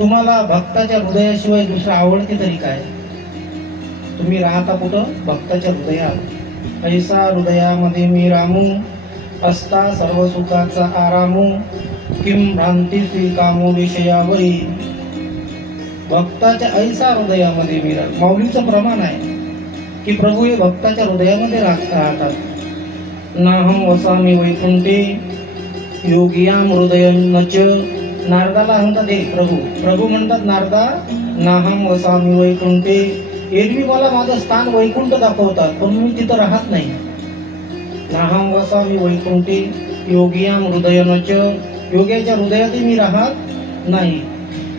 तुम्हाला भक्ताच्या हृदयाशिवाय दुसरं आवडते तरी काय? तुम्ही राहता कुठं? भक्ताच्या हृदयात. ऐसा हृदयामध्ये मी रामू, असता सर्व सुखाचा आरामू, किम भ्रांती स्वीकामो विषयावरी. भक्ताच्या ऐसा हृदयामध्ये मी राम. माऊलीचं प्रमाण आहे की प्रभू हे भक्ताच्या हृदयामध्ये राहतात. नाहम वसामी वैकुंठे योगियाम हृदय नच. नारदाला म्हणतात हे प्रभू म्हणतात नारदा, नाहम वसामी वैकुंठे. एरवी मला माझं स्थान वैकुंठ दाखवतात पण मी तिथं राहत नाही. नाहम वसामी वैकुंठे योगियाम हृदय नच. योग्याच्या हृदयातही मी राहत नाही.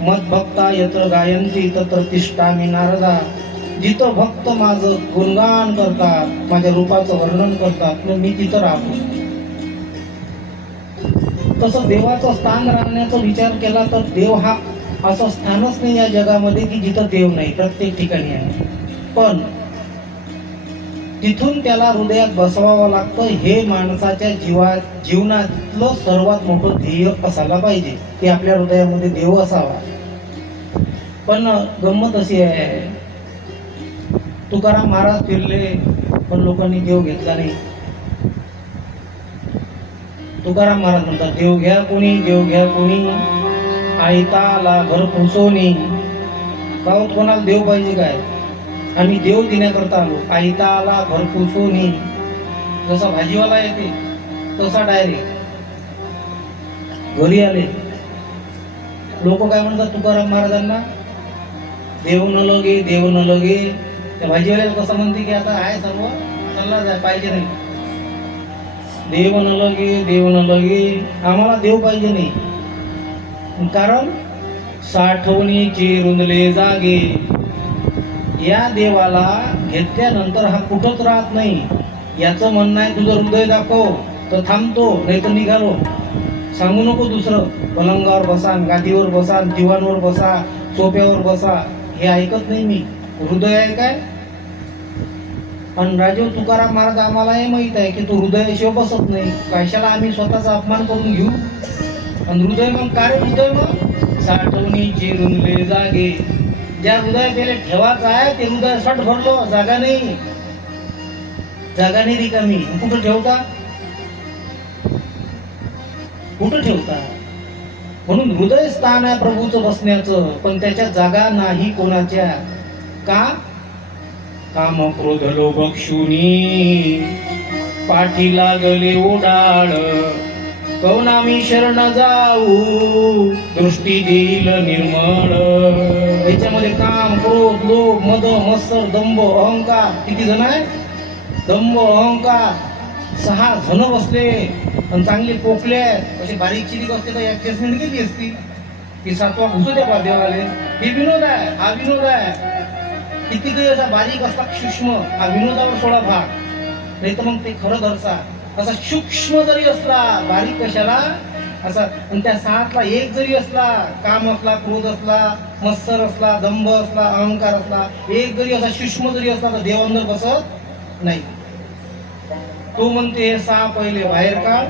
मत भक्ता यत्र गायंती तत्र तिष्ठामि नारदा. जिथं भक्त माझं गुणगान करतात, माझ्या रूपाचं वर्णन करतात, मग मी तिथं राहतो. तसं देवाचं स्थान राहण्याचा विचार केला तर देव हा असं स्थानच नाही या जगामध्ये की जिथं देव नाही. प्रत्येक ठिकाणी आहे, पण तिथून त्याला हृदयात बसवावं लागतं. हे माणसाच्या जीवनातलं सर्वात मोठं ध्येय असायला पाहिजे की आपल्या हृदयामध्ये देव असावा. पण गंमत अशी आहे, तुकाराम महाराज फिरले पण लोकांनी देव घेतला नाही. तुकाराम महाराज म्हणतात, देव घ्या कोणी, देव घ्या कोणी, आयताला घर पुसोनी. गावात कोणाला देव पाहिजे काय? आम्ही देव देण्याकरता आलो. आयताला घर पुसोनी. जसा भाजीवाला येते तसा डायरेक्ट घरी आले. लोक काय म्हणतात तुकाराम महाराजांना, देव न लगे, देव न लगे. त्या भाजीवाल्याला कसं म्हणते की आता आहे सर्व, चालला जाय, पाहिजे नाही. देव न लगे, देव न लगे. आम्हाला देव पाहिजे नाही, कारण साठवणीचे रुंदले जागे. या देवाला घेतल्यानंतर हा कुठंच राहत नाही. याचं म्हणणं आहे तुझं हृदय दाखव तर थांबतो, नाही तर निघालो. सांगू नको दुसरं, पलंगावर बसा, गादीवर बसा, दिवाणवर बसा, सोप्यावर बसा, हे ऐकत नाही मी. हृदय आहे काय? पण राजीव तुकाराम महाराज आम्हाला हे माहित आहे की तू हृदयाशिवाय बसत नाही. कशाला आम्ही स्वतःचा अपमान करून घेऊ? आणि हृदय मग काय? हृदय मग साठवणीचे रुंदले जागे. ज्या हृदय त्याला ठेवायचं आहे ते हृदय सट भरलो, जागा नाही, जागा नाही रिकामी. कुठं ठेवता? कुठं ठेवता? म्हणून हृदय स्थान आहे प्रभूचं बसण्याचं, पण त्याच्या जागा नाही कोणाच्या. का? काम क्रोध लोभ क्षुनी पाठी लागले ओढाळ. कवनामी शरण जाऊ दृष्टी देईल निर्मळ. याच्यामध्ये काम क्रोध लोभ मद मत्सर दंभ अहंकार. किती जण आहे? दंभ अहंकार 6 जण बसले आणि चांगले पोकले. अशी बारीक चिरीक असते तर ऍडजस्टमेंट केली असती की 7वा घुसू द्या देवाले. हे विनोद आहे, हा विनोद आहे. किती काही असा बारीक असता सूक्ष्म, हा विनोदावर सोडा भाग, नाही तर मग ते खरं धरसा. असा सूक्ष्म जरी असला, बारीक कशाला असा, आणि त्या 7ला एक जरी असला, काम असला, क्रोध असला, मत्सर असला, दंभ असला, अहंकार असला, एक जरी असा सूक्ष्म जरी असला तर देव अंदर बसत नाही. तो म्हणते हे 6 पहिले बाहेर काढ.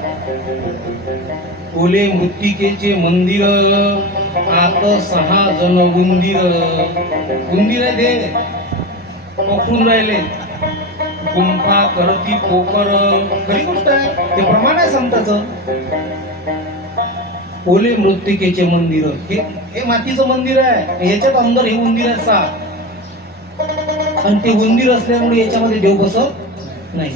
ओले मृत्तिकेचे मंदिर आत 6 जण उंदीर. उंदीर आहे ते पकडून राहिले. गुंफा करती पोकर. खरी गोष्ट आहे, ते प्रमाण आहे संताचं. ओले मृत्तिकेचे मंदिर, हे मातीचं मंदिर आहे. याच्यात अंदर हे उंदीर आहे 6, आणि ते उंदीर असल्यामुळे याच्यामध्ये देव बसत नाही.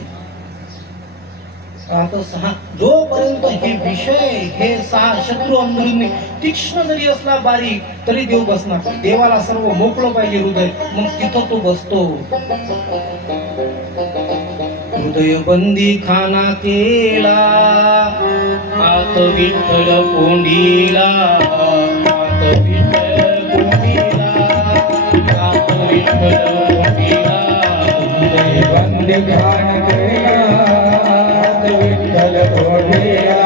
आता 6 जोपर्यंत हे विषय, हे 6 शत्रू अंदरून तीक्ष्ण जरी असला बारीक तरी देव बसणार. देवाला सर्व मोकळं पाहिजे हृदय, मग तिथं तो बसतो. हृदय बंदी खाना केला आत विठ्ठल कोंडीला. आत विठ्ठल कोंडीला, आत विठ्ठल कोंडीला. हृदय बंदी खाना केला विठ्ठल कोंडीला.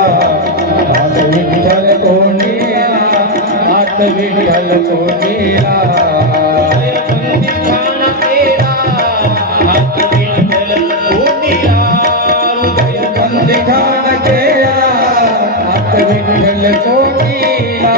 आत विठ्ठल कोंडीला, आत विठ्ठल कोंडीला. दिखाना केला आत विठ्ठल कोंडीला.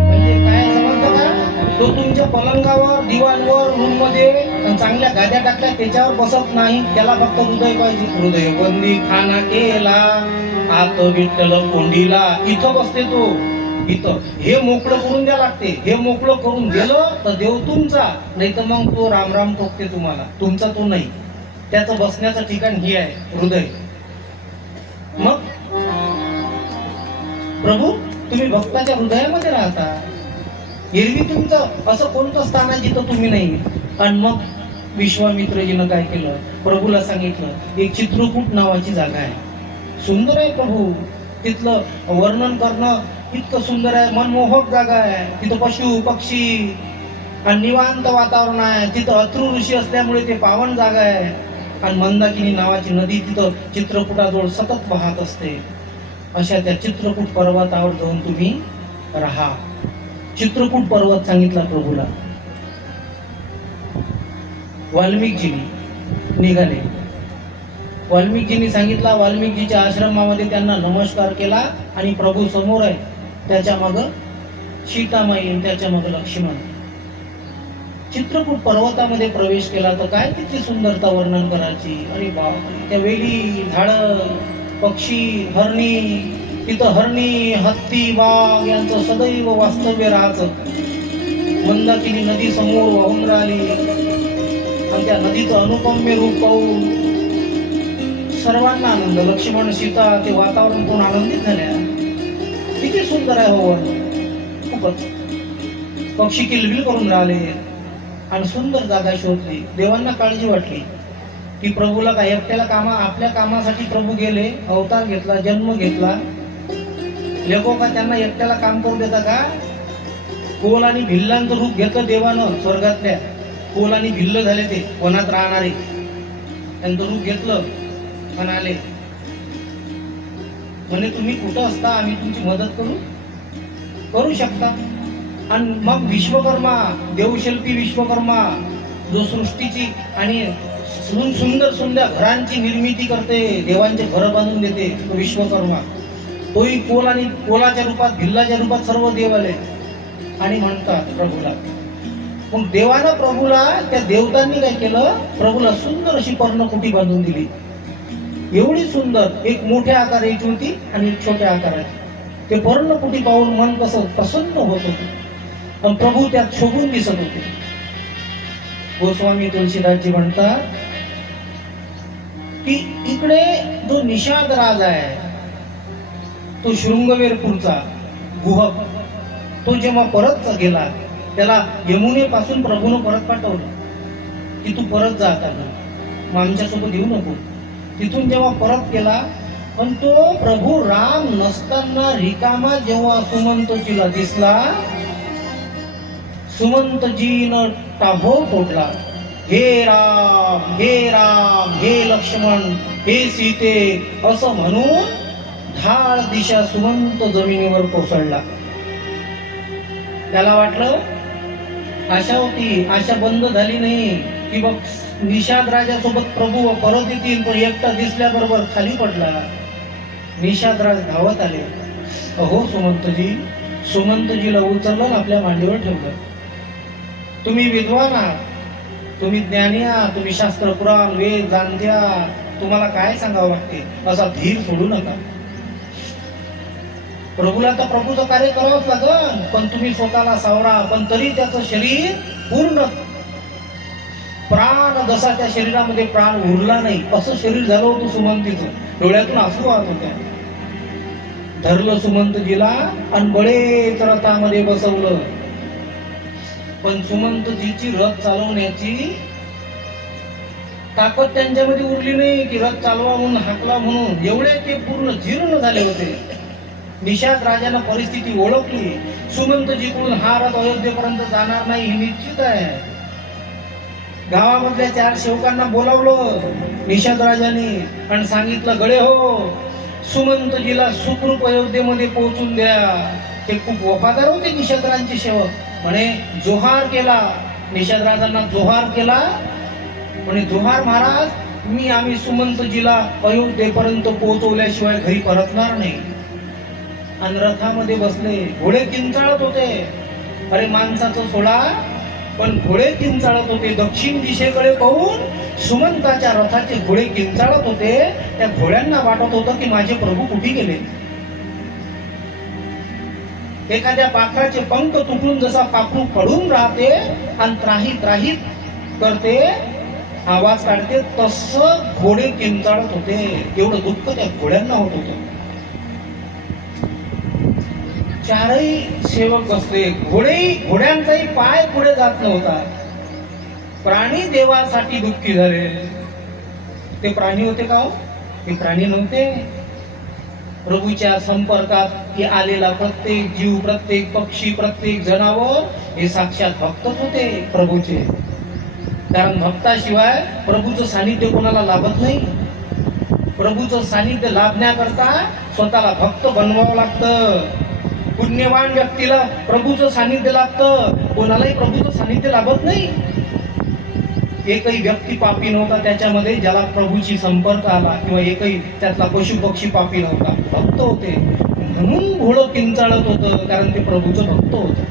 म्हणजे काय समजलं का? तो तुमच्या पलंगावर, दिवाणवर, रूम मध्ये चांगल्या गाद्या टाकल्या त्याच्यावर बसत नाही, त्याला फक्त हृदय पाहिजे. हृदय बंदी खाना केला आत विठ्ठल कोंडीला, इथं बसते तो. इथं हे मोकळं करून द्या लागते. हे मोकळं करून दिलं तर देव तुमचा, नाही तर मग तो रामराम ठोकते तुम्हाला, तुमचा तो नाही. त्याचं बसण्याचं ठिकाण हे आहे हृदय. मग प्रभू तुम्ही भक्ताच्या हृदयामध्ये राहता. एरवी तुमचं असं कोणतं स्थान आहे जिथं तुम्ही नाही. आणि मग विश्वामित्रजीनं काय केलं, प्रभूला सांगितलं एक चित्रकूट नावाची जागा आहे, सुंदर आहे प्रभू, तिथलं वर्णन करणं इतकं सुंदर आहे, मनमोहक जागा आहे. तिथं पशु पक्षी आणि निवांत वातावरण आहे. तिथं अथर्व ऋषी असल्यामुळे ते पावन जागा आहे. आणि मंदाकिनी नावाची नदी तिथं चित्रकूटाजवळ सतत वाहत असते. अशा त्या चित्रकूट पर्वतावर जाऊन तुम्ही राहा. चित्रकूट पर्वत सांगितला प्रभूला. वाल्मिकजींनी निघाले. वाल्मिकजींनी सांगितला, वाल्मिकजीच्या आश्रमामध्ये त्यांना नमस्कार केला. आणि प्रभू समोर आहे, त्याच्या माग सीतामाई, त्याच्या माग लक्ष्मण. चित्रकूट पर्वतामध्ये प्रवेश केला तर काय तिथली सुंदरता वर्णन करायची. अरे बापरे, त्या वेली, झाडं, पक्षी, हरणी, तिथं हरणी, हत्ती, वाघ यांचं सदैव वास्तव्य राहायचं. मंदाकिनी नदी समोर वाहून राहिली आणि त्या नदीचं अनुपम्य रूप पाहून सर्वांना आनंद. लक्ष्मण, सीता ते वातावरण पाहून आनंदित झाल्या. किती सुंदर आहे हो, खूपच. पक्षी किलबिल करून राहिले आणि सुंदर जागा शोधली. देवांना काळजी वाटली की प्रभूला काय एकट्याला आपल्या कामासाठी प्रभू गेले, अवतार घेतला, जन्म घेतला. लेखो का त्यांना एकट्याला काम करू देता का? कोल आणि भिल्लांचं रूप घेतलं देवानं स्वर्गातल्या. कोल आणि भिल्ल झाले ते वनात राहणारे, त्यांचं रूप घेतलं आणि आले. म्हणे तुम्ही कुठं असता, आम्ही तुमची मदत करू शकता. आणि मग विश्वकर्मा, देवशिल्पी विश्वकर्मा, जो सृष्टीची आणि सुंदर सुंदर घरांची निर्मिती करते, देवांचे घर बांधून देते, तो विश्वकर्मा. तोही कोल आणि कोलाच्या रूपात, भिल्लाच्या रूपात सर्व देव आले आणि म्हणतात प्रभूला. मग देवानं प्रभूला, त्या देवतांनी काय केलं, प्रभूला सुंदर अशी पर्णकुटी बांधून दिली. एवढी सुंदर, एक मोठ्या आकाराची होती आणि एक छोट्या आकाराची. ते पर्णकुटी पाहून मन कसं प्रसन्न होत होतं आणि प्रभू त्यात शोभून दिसत होते. गोस्वामी तुलसीदासजी म्हणतात की इकडे जो निषाद राज आहे, तो शृंगवेरपूरचा गुहक, तो जेव्हा परत गेला, त्याला यमुनेपासून प्रभूनं परत पाठवलं की तू परत जा आता, मग आमच्यासोबत येऊ नको. तिथून जेव्हा परत गेला पण तो प्रभू राम नसताना रिकामा जेव्हा सुमंतजीला दिसला, सुमंतजीनं टाभो तोडला. हे राम, हे राम, हे लक्ष्मण, हे सीते असं म्हणून धाड दिशा सुमंत जमिनीवर कोसळला. त्याला वाटलं आशा होती, आशा बंद झाली नाही की बघ निषाद राजासोबत प्रभू परत येतील, पण एकटा दिसल्याबरोबर खाली पडला. निषाद राज धावत आले. अहो सुमंतजी, सुमंतजीला उचललं, आपल्या मांडीवर ठेवलं. तुम्ही विद्वान आहात, तुम्ही ज्ञानी आहात, तुम्ही शास्त्र पुराण वेद जाणत्या, तुम्हाला काय सांगावं लागते, असा धीर सोडू नका. प्रभूला तर प्रभूचं कार्य करावंच लागल, पण तुम्ही स्वतःला सावरा. पण तरी त्याचं शरीर पूर्ण, प्राण जसा त्या शरीरामध्ये प्राण उरला नाही असं शरीर झालं होतं सुमंतीचं. डोळ्यातून आसू वाहत होत्या. धरलं सुमंतजीला आणि बळेच रथामध्ये बसवलं. पण सुमंतजीची रथ चालवण्याची ताकद त्यांच्यामध्ये उरली नाही की रथ चालवा म्हणून, हाकला म्हणून. एवढे ते पूर्ण जीर्ण झाले होते. निषाद राजानं परिस्थिती ओळखली. सुमंतजीकडून हा रथ अयोध्येपर्यंत जाणार नाही हे निश्चित आहे. गावामधल्या 4 सेवकांना बोलावलं निषाद राजाने आणि सांगितलं, गडे हो, सुमंतजीला सुखरूप अयोध्येमध्ये पोहोचून द्या. ते खूप वफादार होते निषादराजांचे सेवक. म्हणे जोहार केला, निषाद राजांना जोहार केला. म्हणे जोहार महाराज, आम्ही सुमंतजीला अयोध्येपर्यंत पोहोचवल्याशिवाय घरी परतणार नाही. आणि रथामध्ये बसले, घोडे किंचाळत होते. अरे माणसाचं सोडा, पण घोडे किंचाळत होते. दक्षिण दिशेकडे पाहून सुमंताच्या रथाचे घोडे किंचाळत होते. त्या घोड्यांना वाटत होतं की माझे प्रभू कुठे गेले. एखाद्या पाखराचे पंख तुटून जसा पाखरू पडून राहते आणि त्राही त्राही करते, आवाज काढते, तसं घोडे किंचाळत होते. एवढं दुःख त्या घोड्यांना होत होतं. 4ही सेवक बसले. घोड्यांचाही पाय पुढे जात नव्हता. प्राणी देवासाठी दुःखी झाले. ते प्राणी होते का हो? ते प्राणी नव्हते. प्रभूच्या संपर्कात आलेला प्रत्येक जीव, प्रत्येक पक्षी, प्रत्येक जनावर हे साक्षात भक्तच होते प्रभूचे. कारण भक्ताशिवाय प्रभूचं सानिध्य कोणाला लाभत नाही. प्रभूचं सानिध्य लाभण्याकरता स्वतःला भक्त बनवावं लागतं. पुण्यवान व्यक्तीला प्रभूचं सानिध्य लाभतं, कोणालाही प्रभूचं सानिध्य लाभत नाही. एकही व्यक्ती पापी नव्हता त्याच्यामध्ये ज्याला प्रभूची संपर्क आला, किंवा एकही त्यातला पशु पक्षी पापी नव्हता. भक्त होते म्हणून घोडं किंचाळत होतं, कारण ते प्रभूचं भक्त होतं.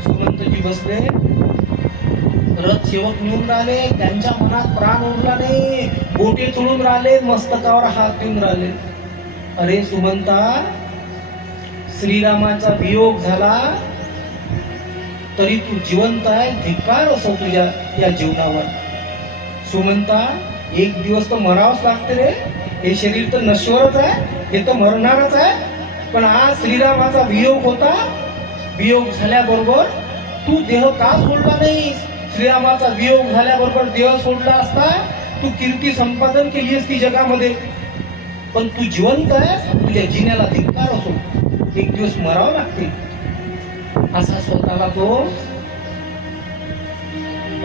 सुमंतजी बसले, रथ सेवक निघून राहिले. त्यांच्या मनात प्राण उरला नाही. बोटे चढून राहिले, मस्तकावर हात देऊन राहिले. अरे सुमंता, श्रीरामाचा वियोग झाला तरी तू जिवंत आहे. धिक्कार असो तुझ्या या जीवनावर. सुमंता, एक दिवस तर मरावंच लागते रे. हे शरीर तर नश्वरच आहे, हे तर मरणारच आहे. पण आज श्रीरामाचा वियोग होता. वियोग झाल्याबरोबर तू देह का सोडला नाही? श्रीरामाचा वियोग झाल्याबरोबर देह सोडला असता तू कीर्ती संपादन केली असती जगामध्ये. पण तू जिवंत आहे, तुझ्या जिन्याला धिक्कार असो. एक दिवस मरावं लागते. असा स्वतःला तो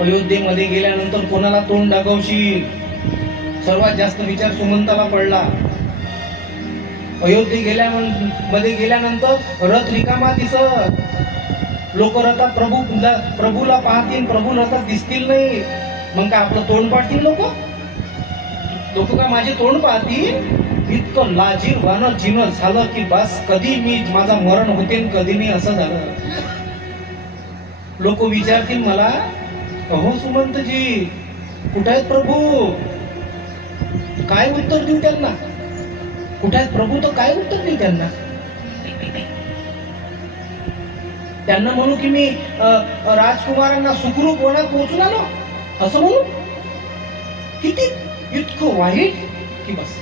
अयोध्येमध्ये गेल्यानंतर कोणाला तोंड दाखवशील, सर्वात जास्त विचार सुमंताला पडला. अयोध्ये गेल्यानंतर रथ रिकामा दिसत. लोक रथात प्रभूला पाहतील, प्रभू रथात दिसतील नाही. मग का आपलं तोंड पाहतील लोक का माझे तोंड पाहतील? इतकं लाजीरवाणं जीवन झालं की बस, कधी माझा मरण होते कधी नाही असं झालं. लोक विचारतील मला, अहो सुमंतजी कुठे आहेत प्रभू? काय उत्तर देऊ त्यांना? कुठे आहेत प्रभू तर काय उत्तर देऊ त्यांना? त्यांना म्हणू की मी राजकुमारांना सुखरूप वनात पोहोचून आलो असं म्हणू? किती इतकं वाईट की बस.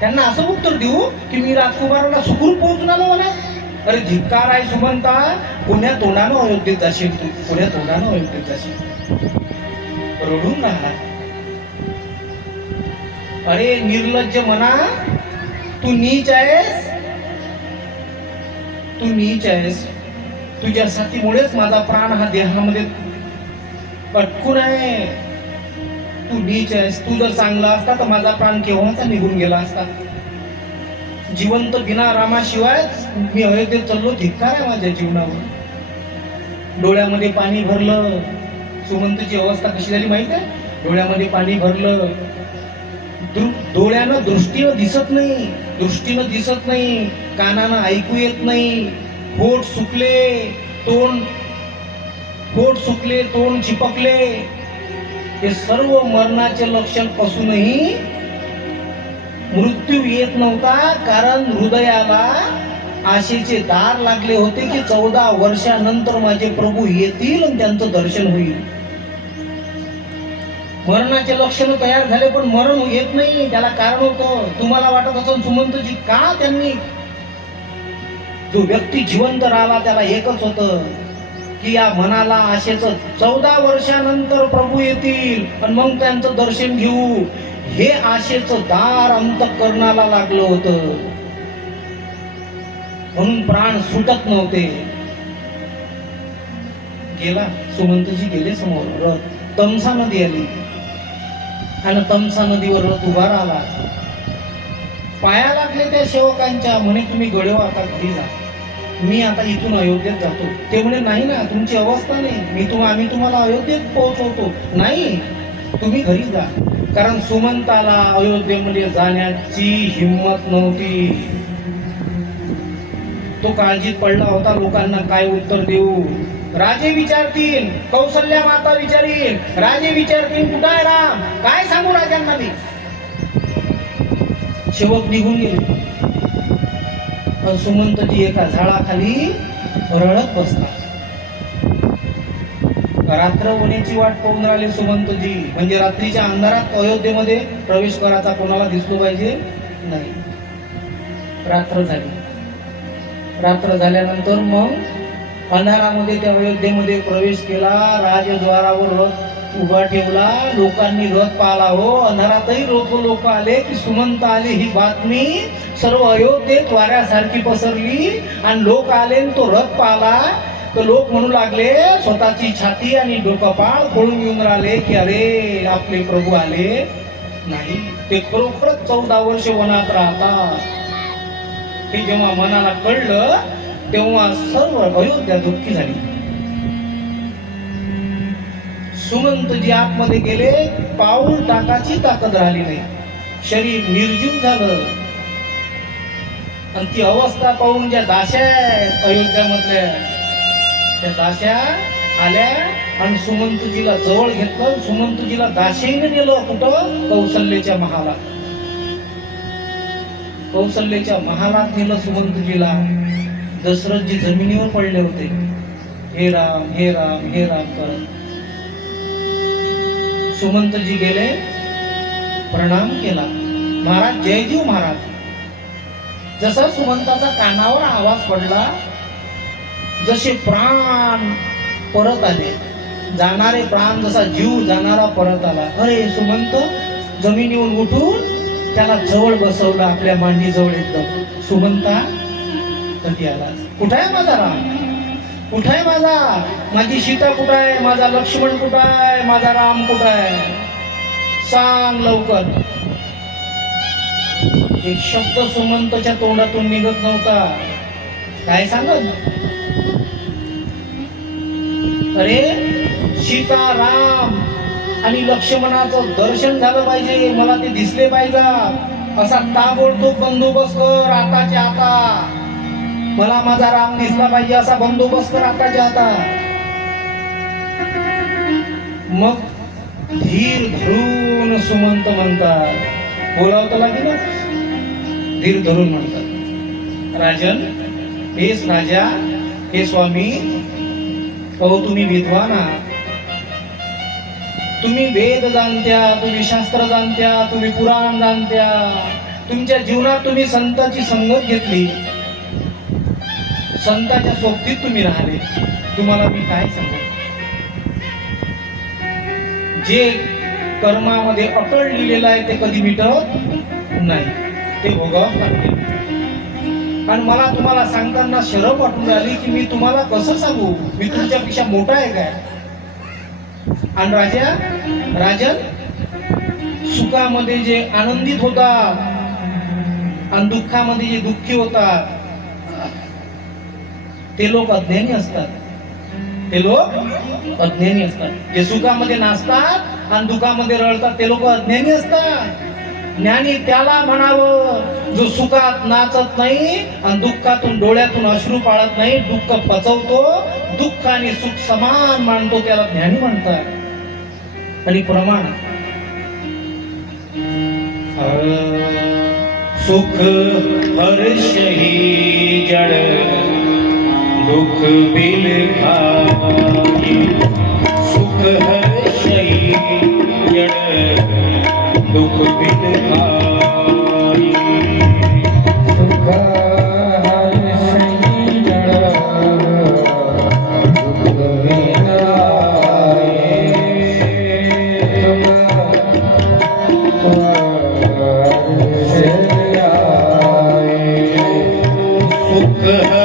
त्यांना असं उत्तर देऊ की मी राजकुमारांना सुखरूप पोहोचून आलो मला? अरे धिक्कार आहे सुमंता. कोण्या तोंडानं अयोध्येत जाशील तू? कोण्या तोंडानं अयोध्येत जाशील? रडून राहणार. अरे निर्लज्ज मना, तू नीच आहेस. तू नीच आहेस. तुझ्या साथीमुळेच माझा प्राण हा देहामध्ये अटकून आहे. तू नीच आहेस. तू जर चांगला असता तर माझा प्राण केव्हाचा निघून गेला असता. जिवंत बिना रामाशिवाय मी अयोध्येत चाललो. धिक्कार आहे माझ्या जीवनावर. डोळ्यामध्ये पाणी भरलं. सुमंतची अवस्था कशी झाली माहित आहे? डोळ्यामध्ये पाणी भरलं. डोळ्यानं दृष्टीनं दिसत नाही, दृष्टीनं दिसत नाही, कानानं ऐकू येत नाही. होठ सुकले, तोंड चिपकले. हे सर्व मरणाचे लक्षण असूनही मृत्यू येत नव्हता. कारण हृदयाला आशेचे दार लागले होते की 14 वर्षानंतर माझे प्रभू येतील आणि त्यांचं दर्शन होईल. मरणाचे लक्षण तयार झाले पण मरण येत नाही. त्याला कारण होतं. तुम्हाला वाटत असेल सुमंतजी का त्यांनी, जो व्यक्ती जिवंत राहिला त्याला एकच होतं की या मनाला आशेचं 14 वर्षानंतर प्रभू येतील आणि मग त्यांचं दर्शन घेऊ. हे आशेचं दार अंतःकरणाला लागलं होतं. म्हणून प्राण सुटत नव्हते. गेला सुमंतजी, गेले समोर. रथ तमसा नदी आली आणि तमसा नदीवर रथ उभा राहिला. पाया लागले त्या सेवकांच्या. म्हणे तुम्ही गडेवर आता घरी जा, मी आता इथून अयोध्येत जातो. ते म्हणे नाही ना, तुमची अवस्था नाही, आम्ही तुम्हाला अयोध्येत पोहोचवतो. नाही, तुम्ही घरी जा. कारण सुमंताला अयोध्येमध्ये जाण्याची हिंमत नव्हती. तो काळजीत पडला होता, लोकांना काय उत्तर देऊ. राजे विचारतील, कौसल्या माता विचारील, राजे विचारतील कुठं आहे राम, काय सांगू राजांना मी. शेवक निघून गेले. सुमंतजी एका झाडाखाली रडत बसला. रात्र होण्याची वाट पाहून राहिले सुमंतजी. म्हणजे रात्रीच्या अंधारात अयोध्येमध्ये प्रवेश करायचा कोणाला दिसलो पाहिजे नाही. रात्र झाली. रात्र झाल्यानंतर मग अंधारामध्ये त्या अयोध्येमध्ये प्रवेश केला. राजद्वारावर रथ उभा ठेवला. लोकांनी रथ पाहिला. हो, अंधारातही लोक आले की सुमंत आले ही बातमी सर्व अयोध्येत वाऱ्यासारखी पसरली. आणि लोक आले, तो रथ पाहिला तर लोक म्हणू लागले, स्वतःची छाती आणि कपाळ फोडून येऊन राहिले की अरे आपले प्रभू आले नाही. ते खरोखरच 14 वर्ष वनात राहतात. हे जेव्हा मनाला कळलं तेव्हा सर्व अयोध्या दुःखी झाली. सुमंतजी आतमध्ये गेले, पाऊल टाकाची ताकद राहिली नाही. शरीर निर्जीव झालं. आणि ती अवस्था पाहून ज्या दास्या आहेत अयोध्यामधल्या, त्या दास्या आल्या आणि सुमंतजीला जवळ घेतलं. सुमंतजीला दासीने नेलं कुठं, कौशल्याच्या महालात. कौशल्याच्या महालात नेलं सुमंतजीला. दशरथजी जमिनीवर पडले होते. हे राम, हे राम, हे राम करत. सुमंतजी गेले, प्रणाम केला. महाराज जयजीव महाराज. जसा सुमंताचा कानावर आवाज पडला, जसे प्राण परत आले, जाणारे प्राण, जसा जीव जाणारा परत आला. अरे सुमंत जमिनीवर उठून त्याला जवळ बसवलं, आपल्या मांडी जवळ एकदम. सुमंता कधी आलास? कुठं आहे माझा राम? कुठं आहे माझी सीता? कुठं आहे माझा लक्ष्मण? कुठं आहे माझा राम? कुठं आहे? सांग लवकर. एक शब्द सुमंतच्या तोंडातून निघत नव्हता. काय सांगत? अरे सीता, राम आणि लक्ष्मणाचं दर्शन झालं पाहिजे, मला ते दिसले पाहिजे. असा ताबडतोब बंदोबस्त कर आताच्या आता. मला माझा राम दिसला पाहिजे असा बंदोबस्त कर आताच्या आता. मग धीर धरून सुमंत म्हणतात, बोलावता लागेल, धीर धरून म्हणतात, राजन, हेच राजा, हे स्वामी, अहो तुम्ही विद्वान आहात, तुम्ही वेद जाणत्या, तुम्ही शास्त्र जाणत्या, तुम्ही पुराण जाणत्या, तुमच्या जीवनात तुम्ही संतांची संगत घेतली, संतांच्या सोबतीत तुम्ही राहिले. तुम्हाला मी काय सांगू, जे कर्मामध्ये अटळ लिहिलेलं आहे ते कधी मिटत नाही, ते भोगावं लागते. आणि मला तुम्हाला सांगताना शरम वाटून राहिली की मी तुम्हाला कसं सांगू, मी तुमच्यापेक्षा मोठा आहे काय. आणि राजन, सुखामध्ये जे आनंदित होतात आणि दुःखामध्ये जे दुःखी होतात ते लोक अज्ञानी असतात. ते लोक अज्ञानी असतात. जे सुखामध्ये नाचतात आणि दुःखामध्ये रडतात ते लोक अज्ञानी असतात. ज्ञानी त्याला म्हणावं जो सुखात नाचत नाही आणि दुःखातून डोळ्यातून अश्रू पाळत नाही, दुःख पचवतो, दुःख आणि सुख समान मानतो, त्याला ज्ञानी म्हणतात. आणि प्रमाण सुख हर्ष ही जड़, दुख बिल खाई, सुख हर्ष ही जड़, दुख बिल खाई, सुख हर्ष ही जड़, दुख बिल खाई, सुख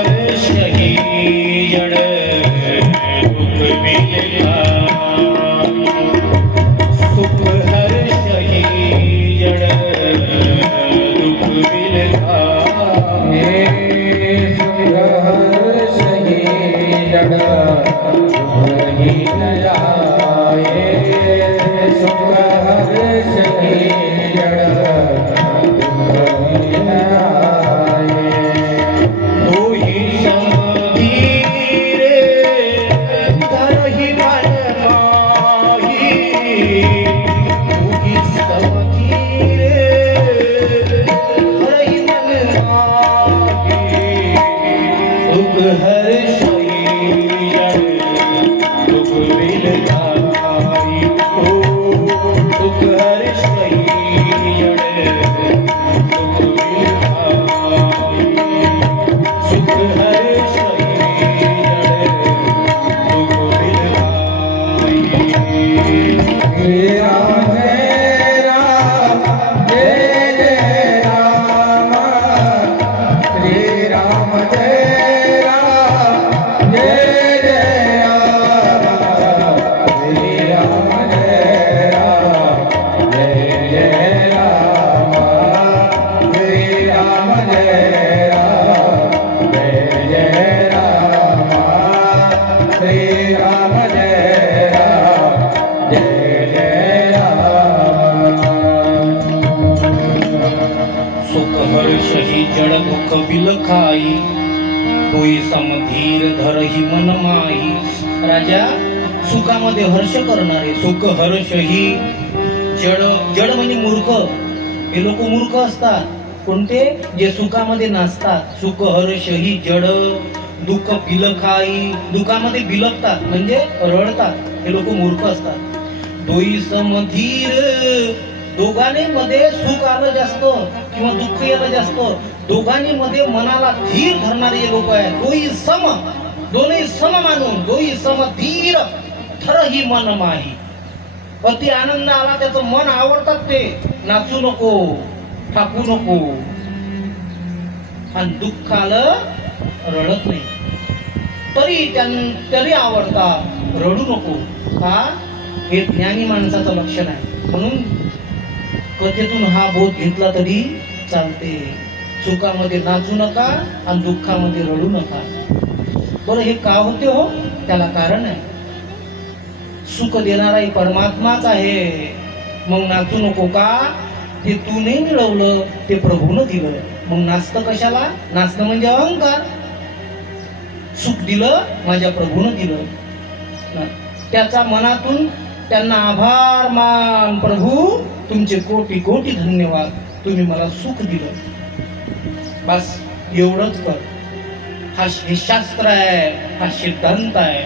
बिलखाई हो दुख हर्षई जड़ दुख बिलखाई सुख हर्षई जड़ दुख बिलखाई। सुख हर्षही जड़ दुख बिलखाई तोई समधीर धरही मन माई। राजा सुखामध्ये हर्ष करणारे, सुख हर्ष ही जड म्हणजे मूर्ख, हे लोक मूर्ख असतात. कोणते? जे सुखामध्ये नाचतात. सुख हर्ष ही जड दुःख बिलखाई, दुःखामध्ये बिलखतात म्हणजे रडतात, हे लोक मूर्ख असतात. दोई समधीर, दोघांनी मध्ये सुख आलं जास्त किंवा दुःख आलं जास्त, दोघांनी मध्ये मनाला धीर धरणारे हे लोक आहेत. दोई सम, दोन्ही सम मानून, दोई सम धीर थर ही मन माही. अति आनंद आला त्याचं मन आवडतात ते, नाचू नको, ठाकू नको. आणि दुःख आलं रडत नाही तरी आवडतात, रडू नको. का? हे ज्ञानी माणसाचं लक्षण आहे. म्हणून कथेतून हा बोध घेतला तरी चालते. सुखामध्ये नाचू नका आणि दुःखामध्ये रडू नका. बरं हे का होते हो? त्याला कारण आहे. सुख देणाराही परमात्माच आहे. मग नाचू नको का? ते तू नाही मिळवलं, ते प्रभूनं दिलं. मग नाचतं कशाला? नाचणं म्हणजे अहंकार. सुख दिलं माझ्या प्रभूनं दिलं, त्याचा मनातून त्यांना आभार मान. प्रभू तुमचे कोटी कोटी धन्यवाद, तुम्ही मला सुख दिलं. बस एवढंच कर. हे शास्त्र आहे, हा सिद्धांत आहे.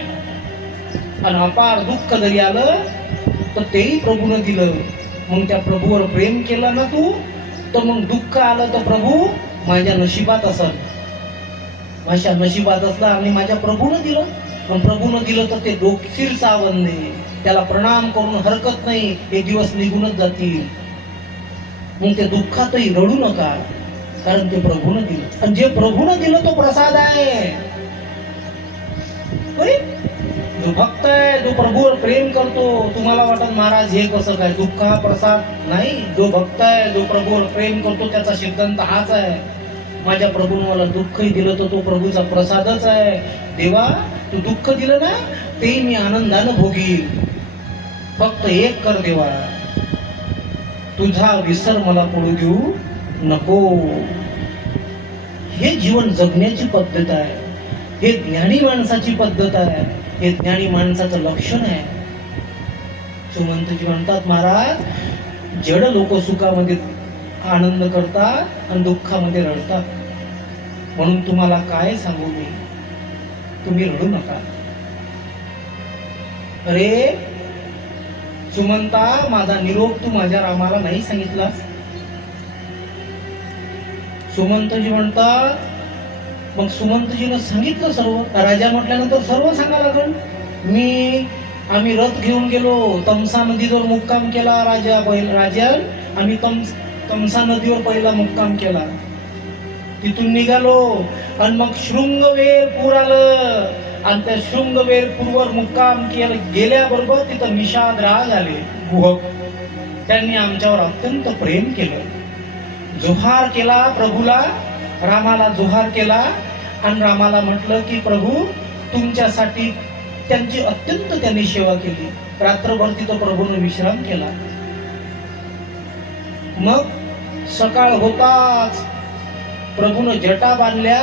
आणि अपार दुःख जरी आलं तर तेही प्रभूनं दिलं. मग त्या प्रभूवर प्रेम केलं ना तू, तर मग दुःख आलं तर प्रभू माझ्या नशिबात असल, माझ्या नशिबात असला आणि माझ्या प्रभूनं दिलं. पण प्रभूनं दिलं तर ते डोकशीर सावंदे, त्याला प्रणाम करून हरकत नाही, हे दिवस निघूनच जातील. मग ते दुःखातही रडू नका, कारण ते प्रभूनं दिलं. आणि जे प्रभूनं दिलं तो प्रसाद आहे. जो भक्त आहे, जो प्रभूवर प्रेम करतो. तुम्हाला वाटत महाराज हे कसं काय, दुःख हा प्रसाद नाही. जो भक्त आहे, जो प्रभूवर प्रेम करतो, त्याचा सिद्धांत हाच आहे. माझ्या प्रभूने मला दुःखही दिलं तर तो प्रभूचा प्रसादच आहे. देवा तू दुःख दिलं ना, तेही मी आनंदानं भोगील. फक्त एक कर देवा, तुझा विसर मला पडू देऊ नको. हे जीवन जगण्याची पद्धत आहे. हे ज्ञानी माणसाची पद्धत आहे. हे ज्ञानी माणसाचं लक्षण आहे. सुमंतजी म्हणतात, महाराज जड लोक सुखामध्ये आनंद करतात आणि दुःखामध्ये रडतात. म्हणून तुम्हाला काय सांगू मी, तुम्ही रडू नका. अरे सुमंता, माझा निरोप तू माझ्या रामाला नाही सांगितलास. सुमंतजी म्हणतात, मग सुमंतजीनं सांगितलं सर्व. राजा म्हटल्यानंतर सर्व सांगा लागल. आम्ही रथ घेऊन गेलो, तमसा नदीवर मुक्काम केला. राजन आम्ही तमसा नदीवर पहिला मुक्काम केला. तिथून निघालो आणि मग शृंगवेरपूर आलं. आणि त्या शृंगवेरपूरवर मुक्काम गेल्याबरोबर तिथं निषाद राज आले, गुहक. त्यांनी आमच्यावर अत्यंत प्रेम केलं. जोहार केला प्रभूला, रामाला जोहार केला. आणि रामाला म्हटलं की प्रभू तुमच्यासाठी त्यांची अत्यंत त्यांनी सेवा केली. रात्रभर तिथं प्रभूने विश्राम केला. मग सकाळ होताच प्रभूने जटा बांधल्या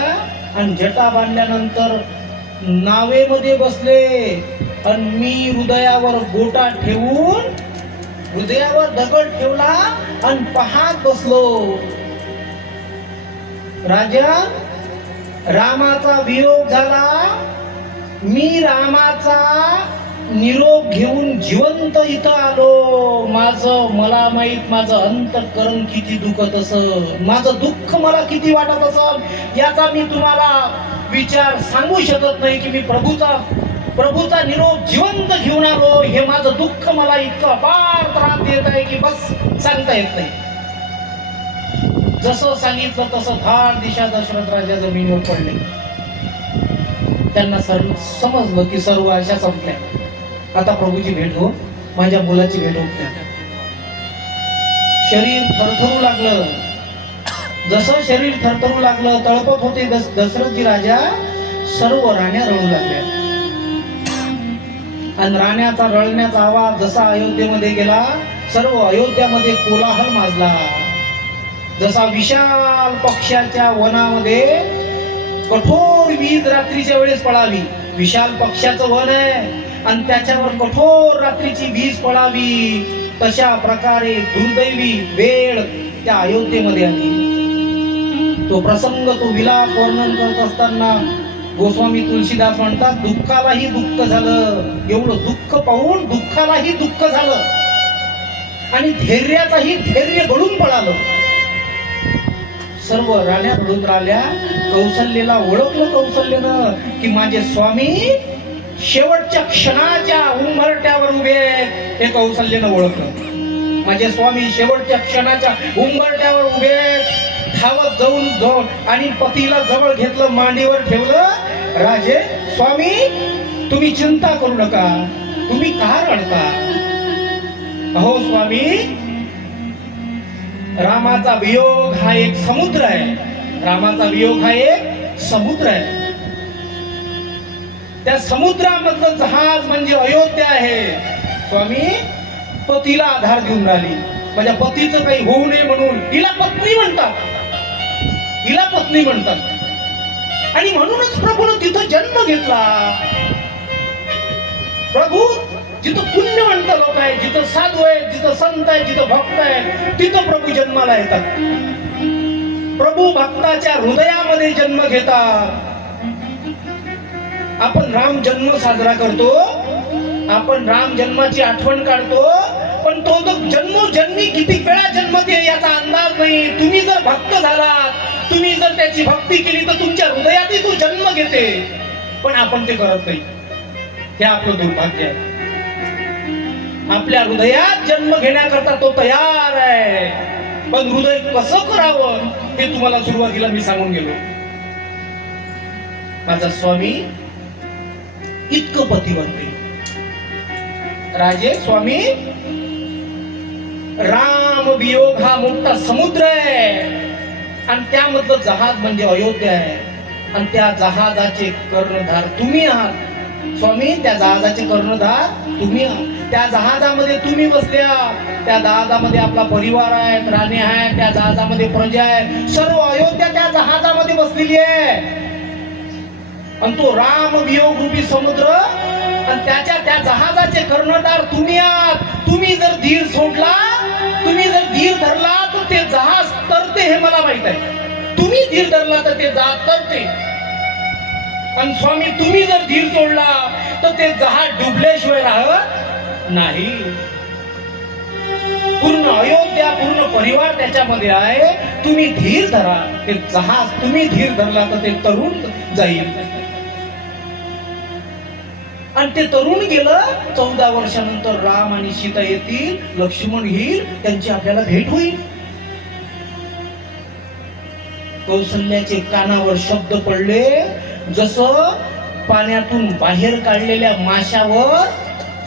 आणि जटा बांधल्यानंतर नावेमध्ये बसले. आणि मी हृदयावर गोटा ठेवून, हृदयावर दगड ठेवला आणि पाहत बसलो. राजा रामाचा वियोग झाला, मी रामाचा निरोप घेऊन जिवंत इथं आलो. मला माहित माझं अंतःकरण किती दुखत असं, माझं दुःख मला किती वाटत असं, याचा मी तुम्हाला विचार सांगू शकत नाही की मी प्रभूचा निरोप जिवंत घेऊन आलो. हे माझं दुःख मला इतकं अपार त्रास देत आहे की बस सांगता येत नाही. जसं सांगितलं तसं धाड दिशा दशरथ राजा जमिनीवर पडले. त्यांना समजलं की सर्व आशा संपल्या. आता प्रभूची भेट हो, माझ्या मुलाची भेट होत नाही. शरीर थरथरू लागलं. जसं शरीर थरथरू लागलं, तळपत होते दशरथजी राजा, सर्व राण्या रडू लागल्या. आणि राण्याचा रडण्याचा आवाज जसा अयोध्येमध्ये गेला, सर्व अयोध्यामध्ये कोलाहल माजला. जसा विशाल पक्षाच्या वनामध्ये कठोर वीज रात्रीच्या वेळेस पडावी, विशाल पक्षाचं वन आहे आणि त्याच्यावर कठोर रात्रीची वीज पडावी, तशा प्रकारे दुर्दैवी वेळ त्या अयोध्येमध्ये आली. तो प्रसंग, तो विलाप वर्णन करत असताना गोस्वामी तुलसीदास म्हणतात, दुःखालाही दुःख झालं. एवढं दुःख पाहून दुःखालाही दुःख झालं आणि धैर्याचाही धैर्य गळून पडालं. सर्व राण्या रडून राहिल्या. कौशल्येला ओळखलं कौशल्यनं की माझे स्वामी शेवटच्या क्षणाच्या उंबरट्यावर उभे आहेत. हे कौशल्यनं ओळखलं. माझे स्वामी शेवटच्या क्षणाच्या उंबरट्यावर उभे आहेत. धावत जाऊन आणि पतीला जवळ घेतलं, मांडीवर ठेवलं. राजे स्वामी, तुम्ही चिंता करू नका, तुम्ही का रडता? अहो स्वामी, रामाचा वियोग हा एक समुद्र आहे. रामाचा वियोग हा एक समुद्र आहे. त्या समुद्रामधलं जहाज म्हणजे अयोध्या आहे. स्वामी, पतीला आधार देऊन राहिली. माझ्या पतीचं काही होऊ नये म्हणून हिला पत्नी म्हणतात, हिला पत्नी म्हणतात. आणि म्हणूनच प्रभूने तिथं जन्म घेतला. प्रभू जिथं पुण्यवंत लोक आहे, जिथं साधू आहे, जिथं संत आहे, जिथं भक्त आहे, तिथं प्रभू जन्माला येतात. प्रभू भक्ताच्या हृदयामध्ये जन्म घेतात. आपण राम जन्म साजरा करतो, आपण राम जन्माची आठवण काढतो, पण तो जन्मोजन्मी किती वेळा जन्मते याचा अंदाज नाही. तुम्ही जर भक्त झालात, तुम्ही जर त्याची भक्ती केली तर तुमच्या हृदयातही तो जन्म घेते, पण आपण ते करत नाही. हे आपलं दुर्भाग्य आहे. आपल्या हृदयात जन्म घेण्याकरता तो तयार आहे, पण हृदय कसं करावं हे तुम्हाला सुरुवातीला मी सांगून गेलो. माझा स्वामी इतकं पतिव्रत आहे. राजे स्वामी, राम वियोग हा मोठा समुद्र आहे आणि त्यामधलं जहाज म्हणजे अयोध्या आहे. आणि त्या जहाजाचे कर्णधार तुम्ही आहात. स्वामी, त्या जहाजाचे कर्णधार तुम्ही आहात. त्या जहाजामध्ये तुम्ही बसल्या, त्या जहाजामध्ये आपला परिवार आहे, राणी आहे, त्या जहाजामध्ये प्रजा आहे, सर्व अयोध्या त्या जहाजामध्ये बसलेली आहे. आणि तो राम वियोग रूपी समुद्र आणि त्या जहाजाचे कर्णधार तुम्ही आहात. तुम्ही जर धीर सोडला, तुम्ही जर धीर धरला तर ते जहाज तरते, हे मला माहित आहे. तुम्ही धीर धरला तर ते जहाज तरते. आणि स्वामी, तुम्ही जर धीर सोडला तर ते जहाज डुबल्याशिवाय राहत नाही. पूर्ण अयोध्या, पूर्ण परिवार त्याच्यामध्ये आहे. तुम्ही धीर धरा, ते जहाज तुम्ही धीर धरला तर ते तरुण जाईल. आणि ते तरुण गेलं. 14 वर्षानंतर राम आणि सीता येतील, लक्ष्मण येईल, त्यांची आपल्याला भेट होईल. कौशल्याचे कानावर शब्द पडले, जसं पाण्यातून बाहेर काढलेल्या माशावर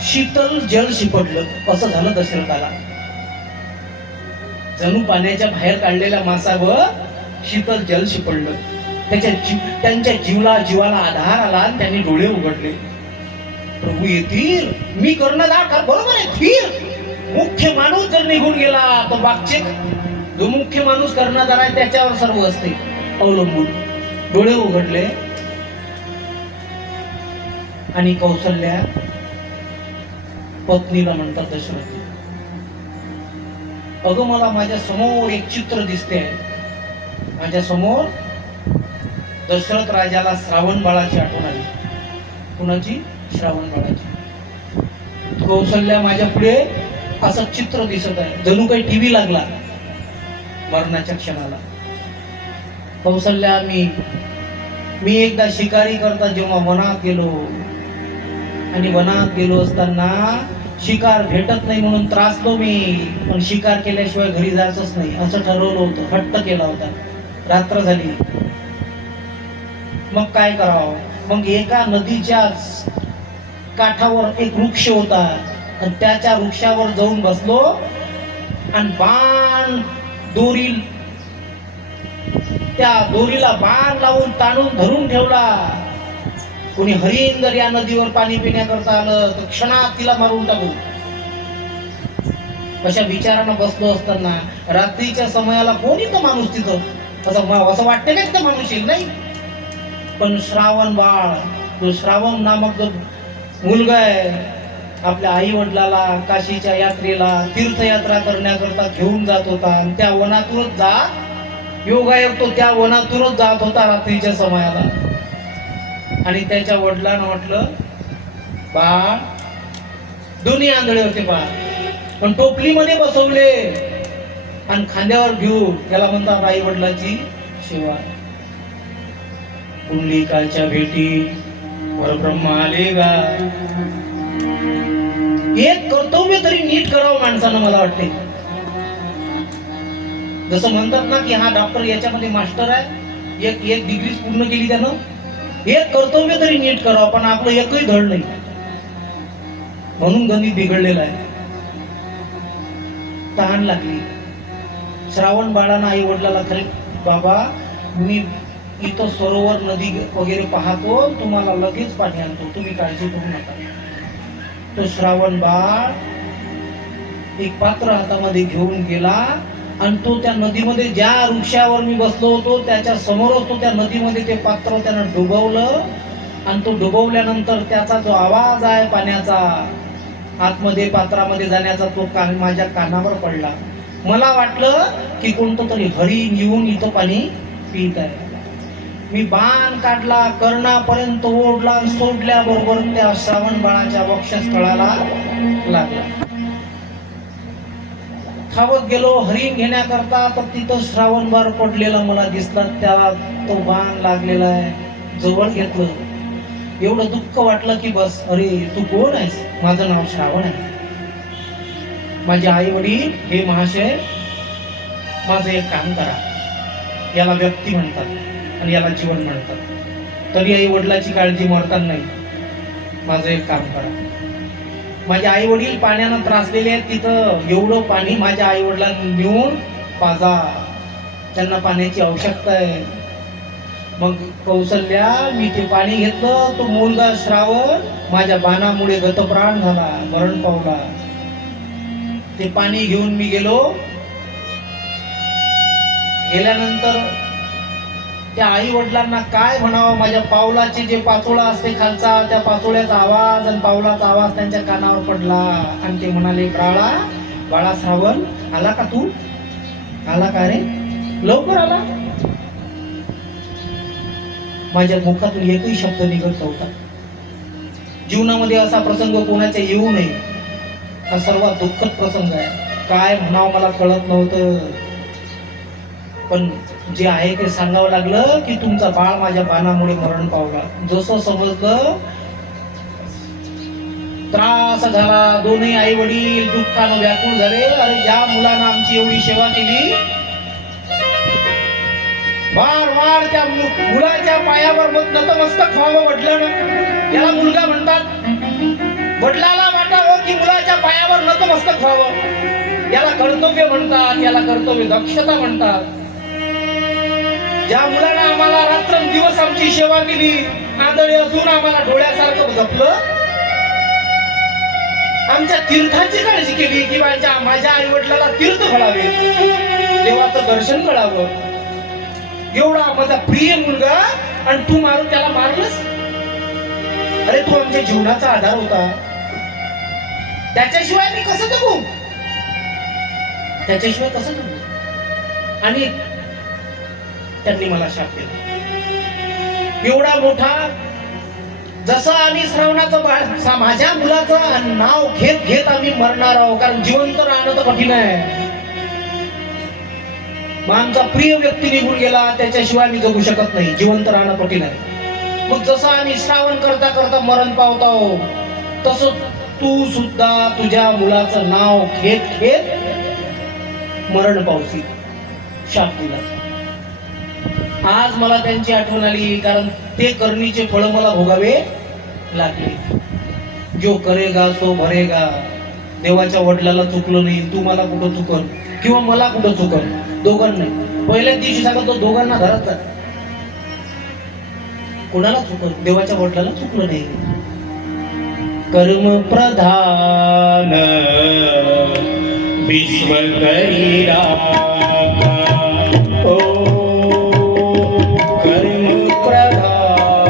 शीतल जल शिपडलं असं झालं दशरथाला. जणू पाण्याच्या बाहेर काढलेल्या माशावर शीतल जल शिपडलं. त्यांच्या जीवाला आधार आला आणि त्यांनी डोळे उघडले. प्रभू येतील, मी कर्णधार, बरोबर आहे. धीर, मुख्य माणूस जर निघून गेला तर बागचे जो मुख्य माणूस कर्णधार आहे त्याच्यावर सर्व असते अवलंबून. डोळे उघडले आणि कौशल्या पत्नीला म्हणतात, दशरथ, अगं मला माझ्या समोर एक चित्र दिसते आहे. माझ्या समोर दशरथ राजाला श्रावण बाळाची आठवण आली. कुणाची? श्रावण बाळाची. कौशल्या माझ्या पुढे असं चित्र दिसत आहे, जणू काही टीव्ही लागला मरणाच्या क्षणाला. कौशल्या, मी एकदा शिकारी करता जेव्हा वनात गेलो, आणि वनात गेलो असताना शिकार भेटत नाही म्हणून त्रासलो मी, पण शिकार केल्याशिवाय घरी जायचंच नाही असं ठरवलं होतं, हट्ट केला होता. रात्र झाली, मग काय करावं? मग एका नदीच्या काठावर एक वृक्ष होता, आणि त्याच्या वृक्षावर जाऊन बसलो आणि त्या दोरीला बाण लावून ताणून धरून ठेवला. कोणी हरिण जर या नदीवर पाणी पिण्याकरता आलं तर क्षणात तिला मारून टाकू, अशा विचारानं बसलो असताना रात्रीच्या समयाला कोणी तो माणूस तिथं, असं वाटते का तिथं माणूस येईल? नाही. पण श्रावण बाळ, तो श्रावण नामक जो मुलगा आहे, आपल्या आई वडिलाला काशीच्या यात्रेला तीर्थयात्रा करण्याकरता घेऊन जात होता, आणि त्या वनातूनच योगायोग तो त्या वनातूनच जात होता रात्रीच्या समयाला. आणि त्याच्या वडिलांना म्हटलं, बाळ, दोन्ही आंधळे होते बाळ, पण टोपलीमध्ये बसवले आणि खांद्यावर घेऊन, त्याला म्हणतात आई वडिलाची सेवा. पुंडलिकाच्या भेटी परब्रह्म आले गा. एक कर्तव्य तरी नीट करावं माणसानं, मला वाटते. जसं म्हणतात ना की हा डॉक्टर याच्यामध्ये मास्टर आहे, एक डिग्री पूर्ण केली त्यानं, एक कर्तव्य तरी नीट करावं, पण आपलं एकही धड नाही, म्हणून गणित बिघडलेलं आहे. तहान लागली. श्रावण बाळानं आई वडिलाला, खरे बाबा, मी इथं सरोवर नदी वगैरे पाहतो, तुम्हाला लगेच पाणी आणतो, तुम्ही काळजी करू नका. तो श्रावण बाळ एक पात्र हातामध्ये घेऊन गेला, आणि तो त्या नदीमध्ये, ज्या वृक्षावर मी बसलो होतो त्याच्या समोरच तो त्या नदीमध्ये ते पात्र त्यानं डुबवलं. आणि तो डुबवल्यानंतर त्याचा जो आवाज आहे पाण्याचा, आतमध्ये पात्रामध्ये जाण्याचा, तो माझ्या कानावर पडला. मला वाटलं की कोणतं तरी हरिण येऊन इथं पाणी पित आहे. मी बाण काढला, कर्णापर्यंत ओढला, आणि सोडल्याबरोबर त्या श्रावण बाळाच्या वक्षस्थळाला लागला. धावत गेलो हरिण घेण्याकरता, तर तिथं श्रावण बाळ पडलेला मला दिसला, त्याला तो बाण लागलेला आहे. जवळ घेतलं, एवढं दुःख वाटलं की बस. अरे तू कोण आहेस? माझं नाव श्रावण आहे. माझे आई वडील, हे महाशय, माझं एक काम करा. याला व्यक्ती म्हणतात आणि याला जीवन म्हणतात. तरी आई वडिलाची काळजी मरताना नाही. माझं एक काम करा. माझे आई वडील पाण्यानं त्रासलेले आहेत, तिथं एवढं पाणी माझ्या आई वडिलांना नेऊन पाजा, त्यांना पाण्याची आवश्यकता आहे. मग कौशल्या, मी ते पाणी घेतलं. तो मुलगा श्रावण माझ्या बाणामुळे गतप्राण झाला, मरण पावला. ते पाणी घेऊन मी गेलो. गेल्यानंतर त्या आई वडिलांना काय म्हणावं, माझ्या पावलाचे जे पाचोळा असते खालचा, त्या पाचोळ्याचा आवाज आणि पावलाचा आवाज त्यांच्या कानावर पडला. आणि ते म्हणाले, बाळा श्रावण, आला का तू? आला का रे? लवकर आला. माझ्या मुखातून एकही शब्द निघत नव्हता. जीवनामध्ये असा प्रसंग कोणाच्या येऊ नये, हा सर्वात दुःखद प्रसंग आहे. काय म्हणावं मला कळत नव्हतं, पण जे आहे ते सांगावं लागलं की तुमचा बाळ माझ्या बाणामुळे मरण पावला. जसं समजलं, त्रास झाला. दोन्ही आई वडील दुःखानं व्याकुळ झाले. अरे ज्या मुलानं आमची एवढी सेवा केली, वार त्या मुलाच्या पायावर नतमस्तक व्हावं वडिलांना. याला मुलगा म्हणतात. वडिलाला वाटावं की मुलाच्या पायावर नतमस्तक व्हावं. याला कर्तव्य म्हणतात, याला कर्तव्य दक्षता म्हणतात. ज्या मुलानं आम्हाला रात्रंदिवस आमची सेवा केली, आंधळे असून आम्हाला डोळ्यासारखं जपलं, आमच्या तीर्थाची काळजी केली की माझ्या आई वडिलाला तीर्थ घडावे, देवाचं दर्शन घडावं, एवढा माझा प्रिय मुलगा, आणि तू त्याला मारलंस. अरे तू आमच्या जीवनाचा आधार होता, त्याच्याशिवाय मी कसं जगू? त्याच्याशिवाय कसं जगू? आणि त्यांनी मला शाप दिला. एवढा मोठा जसं आम्ही श्रावणाचं माझ्या मुलाचं नाव घेत घेत आम्ही मरणार आहोत, कारण जिवंत राहणं तर कठीण आहे. आमचा प्रिय व्यक्ती निघून गेला, त्याच्याशिवाय मी जगू शकत नाही. जिवंत राहणं कठीण आहे. मग जसं आम्ही श्रावण करता करता मरण पावत आहोत, तसं तू सुद्धा तुझ्या मुलाचं नाव घेत घेत मरण पावसी. शाप दिला. आज मला त्यांची आठवण आली, कारण ते करणीचे फळ मला भोगावे लागले. जो करेगा सो भरेगा. देवाच्या वडिलाला चुकलं नाही, तू मला कुठं चुकल किंवा मला कुठं चुकल, दोघांना नाही. पहिल्याच दिवशी सांगतो दोघांना घरात जा. कोणाला चुकल? देवाच्या वडिलाला चुकलं नाही. कर्म प्रधान विश्व करीरा. ओ कर्म प्रधान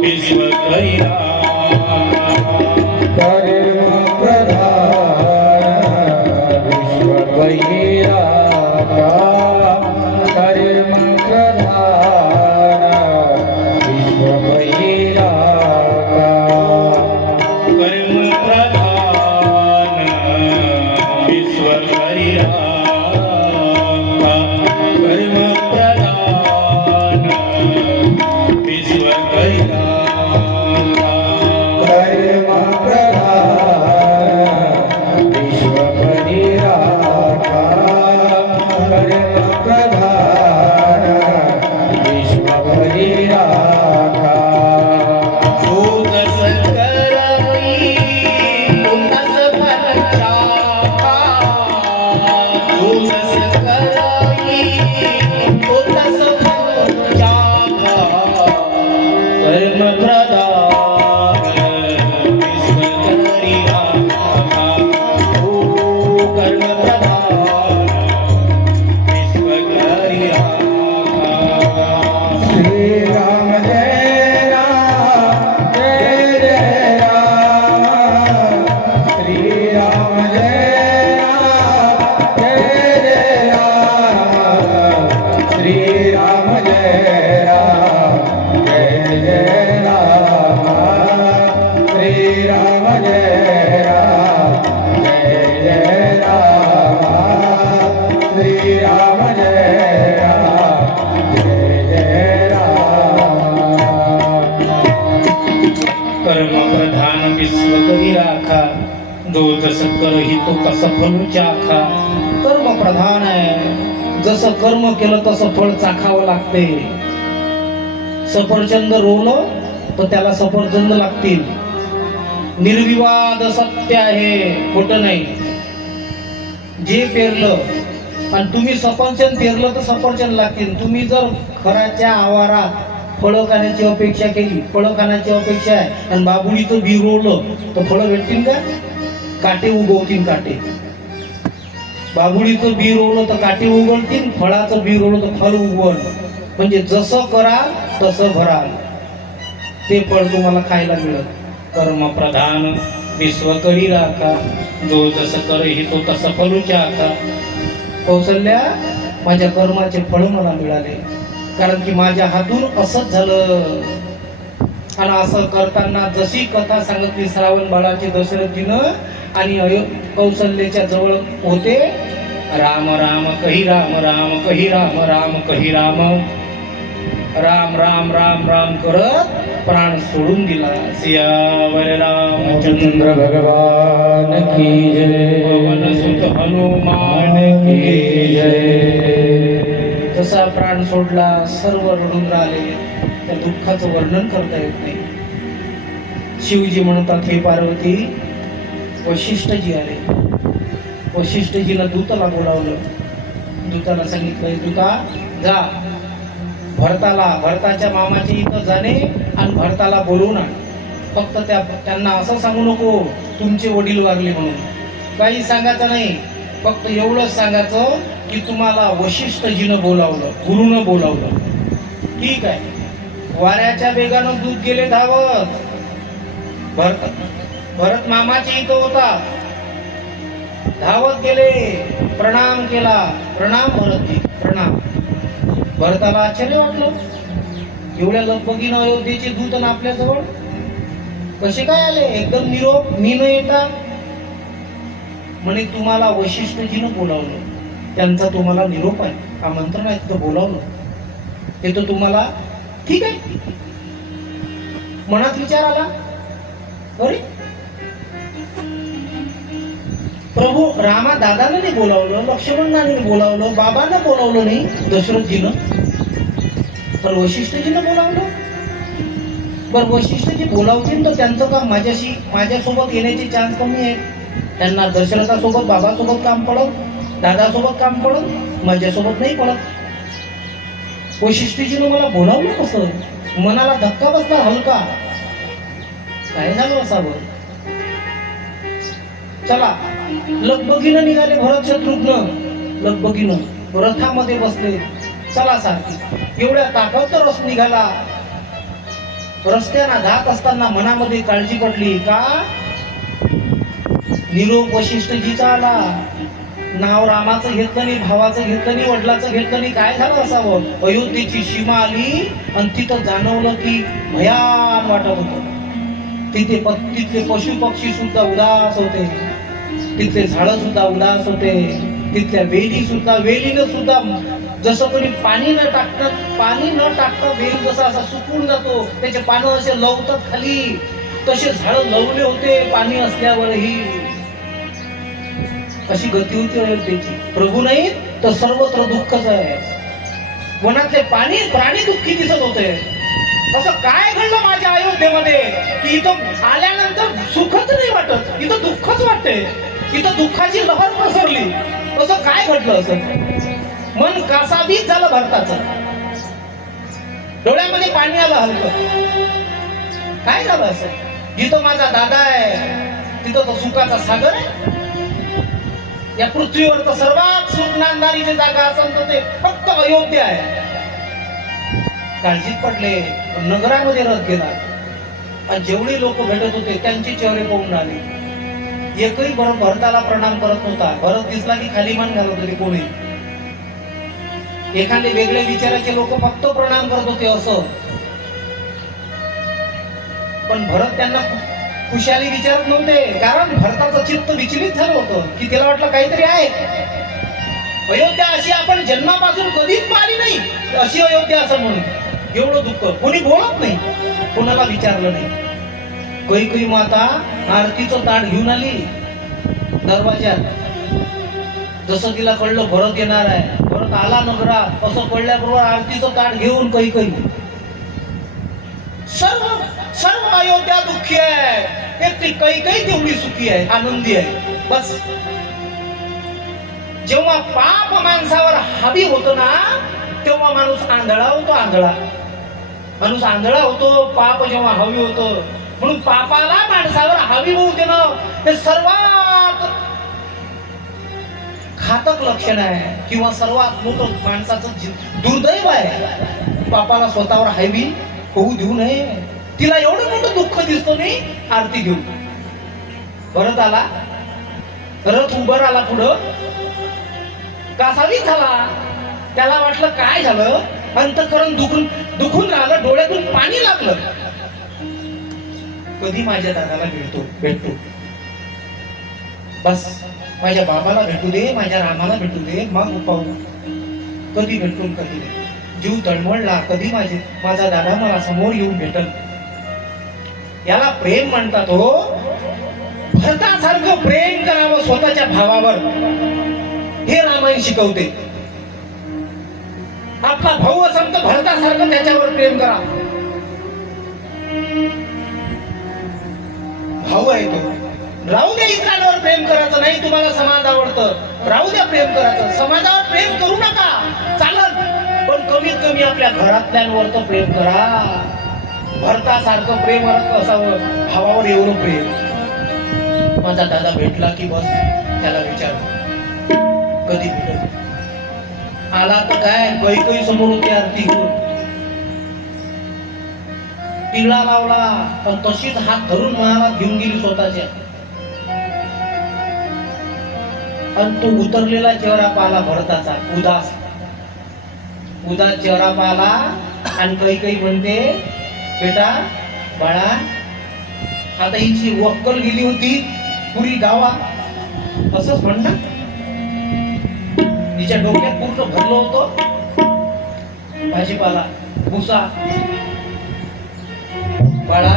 विश्व करीरा. कर्म प्रधान विश्व करीरा. कर्म प्रधान विश्व करीरा. कर्म प्रधान विश्व करीरा. कर्म प्रधान विश्व करीरा. कर्म प्रधान विश्व करीरा. कर्म प्रधान विश्व करीरा. जो तस करई तो तस फल चाखा. जो तस करई तो तस फल चाखा. कर्म प्रधान विश्व करीरा. ओ कर्म प्रधान विश्व करीरा. श्री राम जय राम जय जय राम. श्री राम जय राम जय जय राम. श्री राम जय राम जय जय राम. श्री राम जय राम जय जय राम. श्री राम जय राम जय जय राम. कर्म प्रधान विश्व करी राखा. जो जसं करही तो तसं फल चाखा. कर्म प्रधान आहे. जसं कर्म केलं तसं फळ चाखावं लागते. सफरचंद रोवलं तर त्याला सफरचंद लागतील. निर्विवाद सत्य आहे, खोटं नाही. जे पेरलं आणि तुम्ही सफरचंद पेरलं तर सफरचंद लागतील. तुम्ही जर खराच्या आवारात फळं खाण्याची अपेक्षा केली, फळं खाण्याची अपेक्षा आहे, आणि बाबुळीचं बी रोवलं तर फळं भेटतील का? काटे उगवतील काटे. बाबुळीचं बी रोवलं तर काटे उगवतील, फळाचं बी रोवलं तर फळ उगवल. म्हणजे जसं कराल तसं भराल, ते फळ तुम्हाला खायला मिळत. कर्म प्रधान विश्व करी राखा. जो जसं करही तो तसं फलू चाखा. कौशल्या, माझ्या कर्माचे फळ मला मिळाले, कारण की माझ्या हातून असंच झालं. आणि असं करताना जशी कथा सांगितली श्रावण बाळाची दशरथजीनं, आणि कौशल्याच्या जवळ होते. राम राम कही राम, राम कही राम, राम कही राम. राम राम राम राम करत प्राण सोडून दिला. सियावर रामचंद्र भगवान की जय. पवन सुत हनुमान की जय. जसा प्राण सोडला सर्व रडून राहिले. त्या दुःखाचं वर्णन करता येत नाही. शिवजी म्हणतात, हे पार्वती, वशिष्ठजी आले. वशिष्ठजीला दूताला बोलावलं. दूताला सांगितलं, दूता जा भरताच्या मामाच्या इथं जाणे आणि भरताला बोलवून आण. फक्त त्यांना असं सांगू नको तुमचे वडील वारले म्हणून. काही सांगायचं नाही. फक्त एवढंच सांगायचं की तुम्हाला वशिष्ठजीनं बोलावलं, गुरुनं बोलावलं. ठीक आहे. वाऱ्याच्या वेगानं दूध गेले धावत. भरत मामाच्या इथं होता. धावत गेले, प्रणाम केला. प्रणाम भरतजी, प्रणाम. भरताला आश्चर्य वाटलं. एवढ्या लगबगीनं अयोध्येचे दूत आणि आपल्याजवळ कसे काय आले? एकदम निरोप मी न येता म्हणे तुम्हाला वशिष्ठजीनं बोलावलं, त्यांचा तुम्हाला निरोप आहे, आमंत्रण आहे, तिथं बोलावलं, ते तर तुम्हाला ठीक आहे. मनात विचार आला, अरे प्रभू रामा दादानं नाही बोलावलं, लक्ष्मणाने बोलावलं, बाबांना बोलावलं नाही, दशरथजीनं, तर वशिष्ठजीनं बोलावलं. बर वशिष्ठजी बोलावतील तर त्यांचं काम माझ्यासोबत येण्याचे चान्स कमी आहे. त्यांना दशरथासोबत बाबासोबत काम पडत, दादासोबत काम पडत, माझ्यासोबत नाही पडत. वशिष्ठजीनं मला बोलावलं कसं? मनाला धक्का बसला हलका, काय झालं असावं. चला लगबगीनं निघाले भरत शत्रुघ्न, लगबगीनं रथामध्ये बसले. चला सारखी एवढ्या ताकद रस निघाला. रस्त्याना जात असताना मनामध्ये काळजी पडली का निरोप वशिष्ठजीचा आला, नाव रामाचं घेतलं नाही, भावाचं घेतलं नाही, वडिलाचं घेतलं नाही, काय झालं असावं. अयोध्येची सीमा आली आणि तिथं जाणवलं की भयान वाटत होतं. तिथले पशु पक्षी सुद्धा उदास होते, तिथले झाडं सुद्धा उदास होते, तिथल्या वेलीनं सुद्धा जसं कोणी पाणी न टाकता वेल जसा असा सुकून जातो, त्याचे पानं असे लवतात खाली, तसे झाडं लवले होते पाणी असल्यावरही. अशी गती होती अयोध्येची. प्रभू नाही तर सर्वत्र दुःखच आहे. वनातले प्राणी दुःखी दिसत होते. असं काय घडलं माझ्या अयोध्येमध्ये की इथं आल्यानंतर सुखच नाही वाटत, इथं दुःखच वाटते, इथं दुःखाची लहर पसरली. असं काय घडलं? असं मन कासावीस झालं भरताचं, डोळ्यामध्ये पाणी आलं हलकं. काय झालं असं? जिथं माझा दादा आहे तिथं तो सुखाचा सागर आहे. या पृथ्वीवरचं सर्वात सुख नांदणारी जी जागा असेल तर ते फक्त अयोध्या आहे. काळजीत पडले, नगरामध्ये रथ गेला आणि जेवढे लोक भेटत होते त्यांचे चेहरे पाहून आले. एकही भरताला प्रणाम करत नव्हता. भरत दिसला की खाली मान घालत होते. कोणी एखादे वेगळे विचाराचे लोक फक्त प्रणाम करत होते असं. पण भरत त्यांना खुशाली विचारत नव्हते, कारण भरताचं चित्त विचलित झालं होतं की त्याला वाटलं काहीतरी आहे. अयोध्या अशी आपण जन्मापासून कधीच पाहिली नाही, अशी अयोध्या असं म्हणून एवढं दुःख. कोणी बोलत नाही, कोणाला विचारलं नाही. कैकेयी माता आरतीचं ताट घेऊन आली दरवाज्यात. जसं तिला कळलं भरत येणार आहे, भरत आला नगरात, असं कळल्याबरोबर आरतीचं ताट घेऊन कैकेयी. सर्व अयोध्या दुःखी आहे, एक ती कैकेयी तेवढी सुखी आहे, आनंदी आहे. बस जेव्हा पाप माणसावर हावी होतो ना तेव्हा माणूस आंधळा होतो. माणूस आंधळा होतो पाप जेव्हा हवी होतो. म्हणून पापाला माणसावर हावी होऊ देणं हे सर्वात घातक लक्षण आहे, किंवा सर्वात मोठं माणसाचं दुर्दैव आहे. पापाला स्वतःवर हावी होऊ देऊ नये. तिला एवढं मोठं दुःख दिसतो नाही आरती घेऊन. भरत आला, रथ उभं राहिला पुढं, कासावीस झाला. त्याला वाटलं काय झालं, अंतःकरण दुखून राहिलं, डोळ्यातून पाणी लागलं. कधी माझ्या दादाला भेटतो, बस माझ्या बाबाला भेटू दे, माझ्या रामाला भेटू दे, मग पाहू कधी भेटून कधी नाही. जीव तळमळला, कधी माझा दादा मला समोर येऊन भेटल. याला प्रेम म्हणतात हो. भरतासारखं प्रेम करावं स्वतःच्या भावावर, हे रामायण शिकवते. आपला भाऊ असेल तर भरतासारखं त्याच्यावर प्रेम करा. भाऊ आहे तो, राहू द्या इतरांवर प्रेम करायचं नाही. तुम्हाला समाज आवडतं, राहू द्या प्रेम करायचं. समाजावर प्रेम करू नका चालत, पण कमीत कमी आपल्या घरातल्यांवर तर प्रेम करा. भरतासारखं प्रेम असावं, भावावर एवढं प्रेम. माझा दादा भेटला की बस त्याला विचार कधी भेटत. आला तर काय, कैकेयी समोर होती आरती घेऊन, टिळा लावला, पण तशीच हात धरून मनाला घेऊन गेली स्वतःच्या. आणि तो उतरलेला चेहरा पाहिला भरताचा, उदास. उदास चेहरा पाहिला आणि काही म्हणते, बेटा बाळा, आता हिची वक्कल गेली होती पुरी गावात, असंच म्हणणार. तिच्या डोक्यात पूर्ण भरलं होतं भाजीपाला, भुसा. बाळा,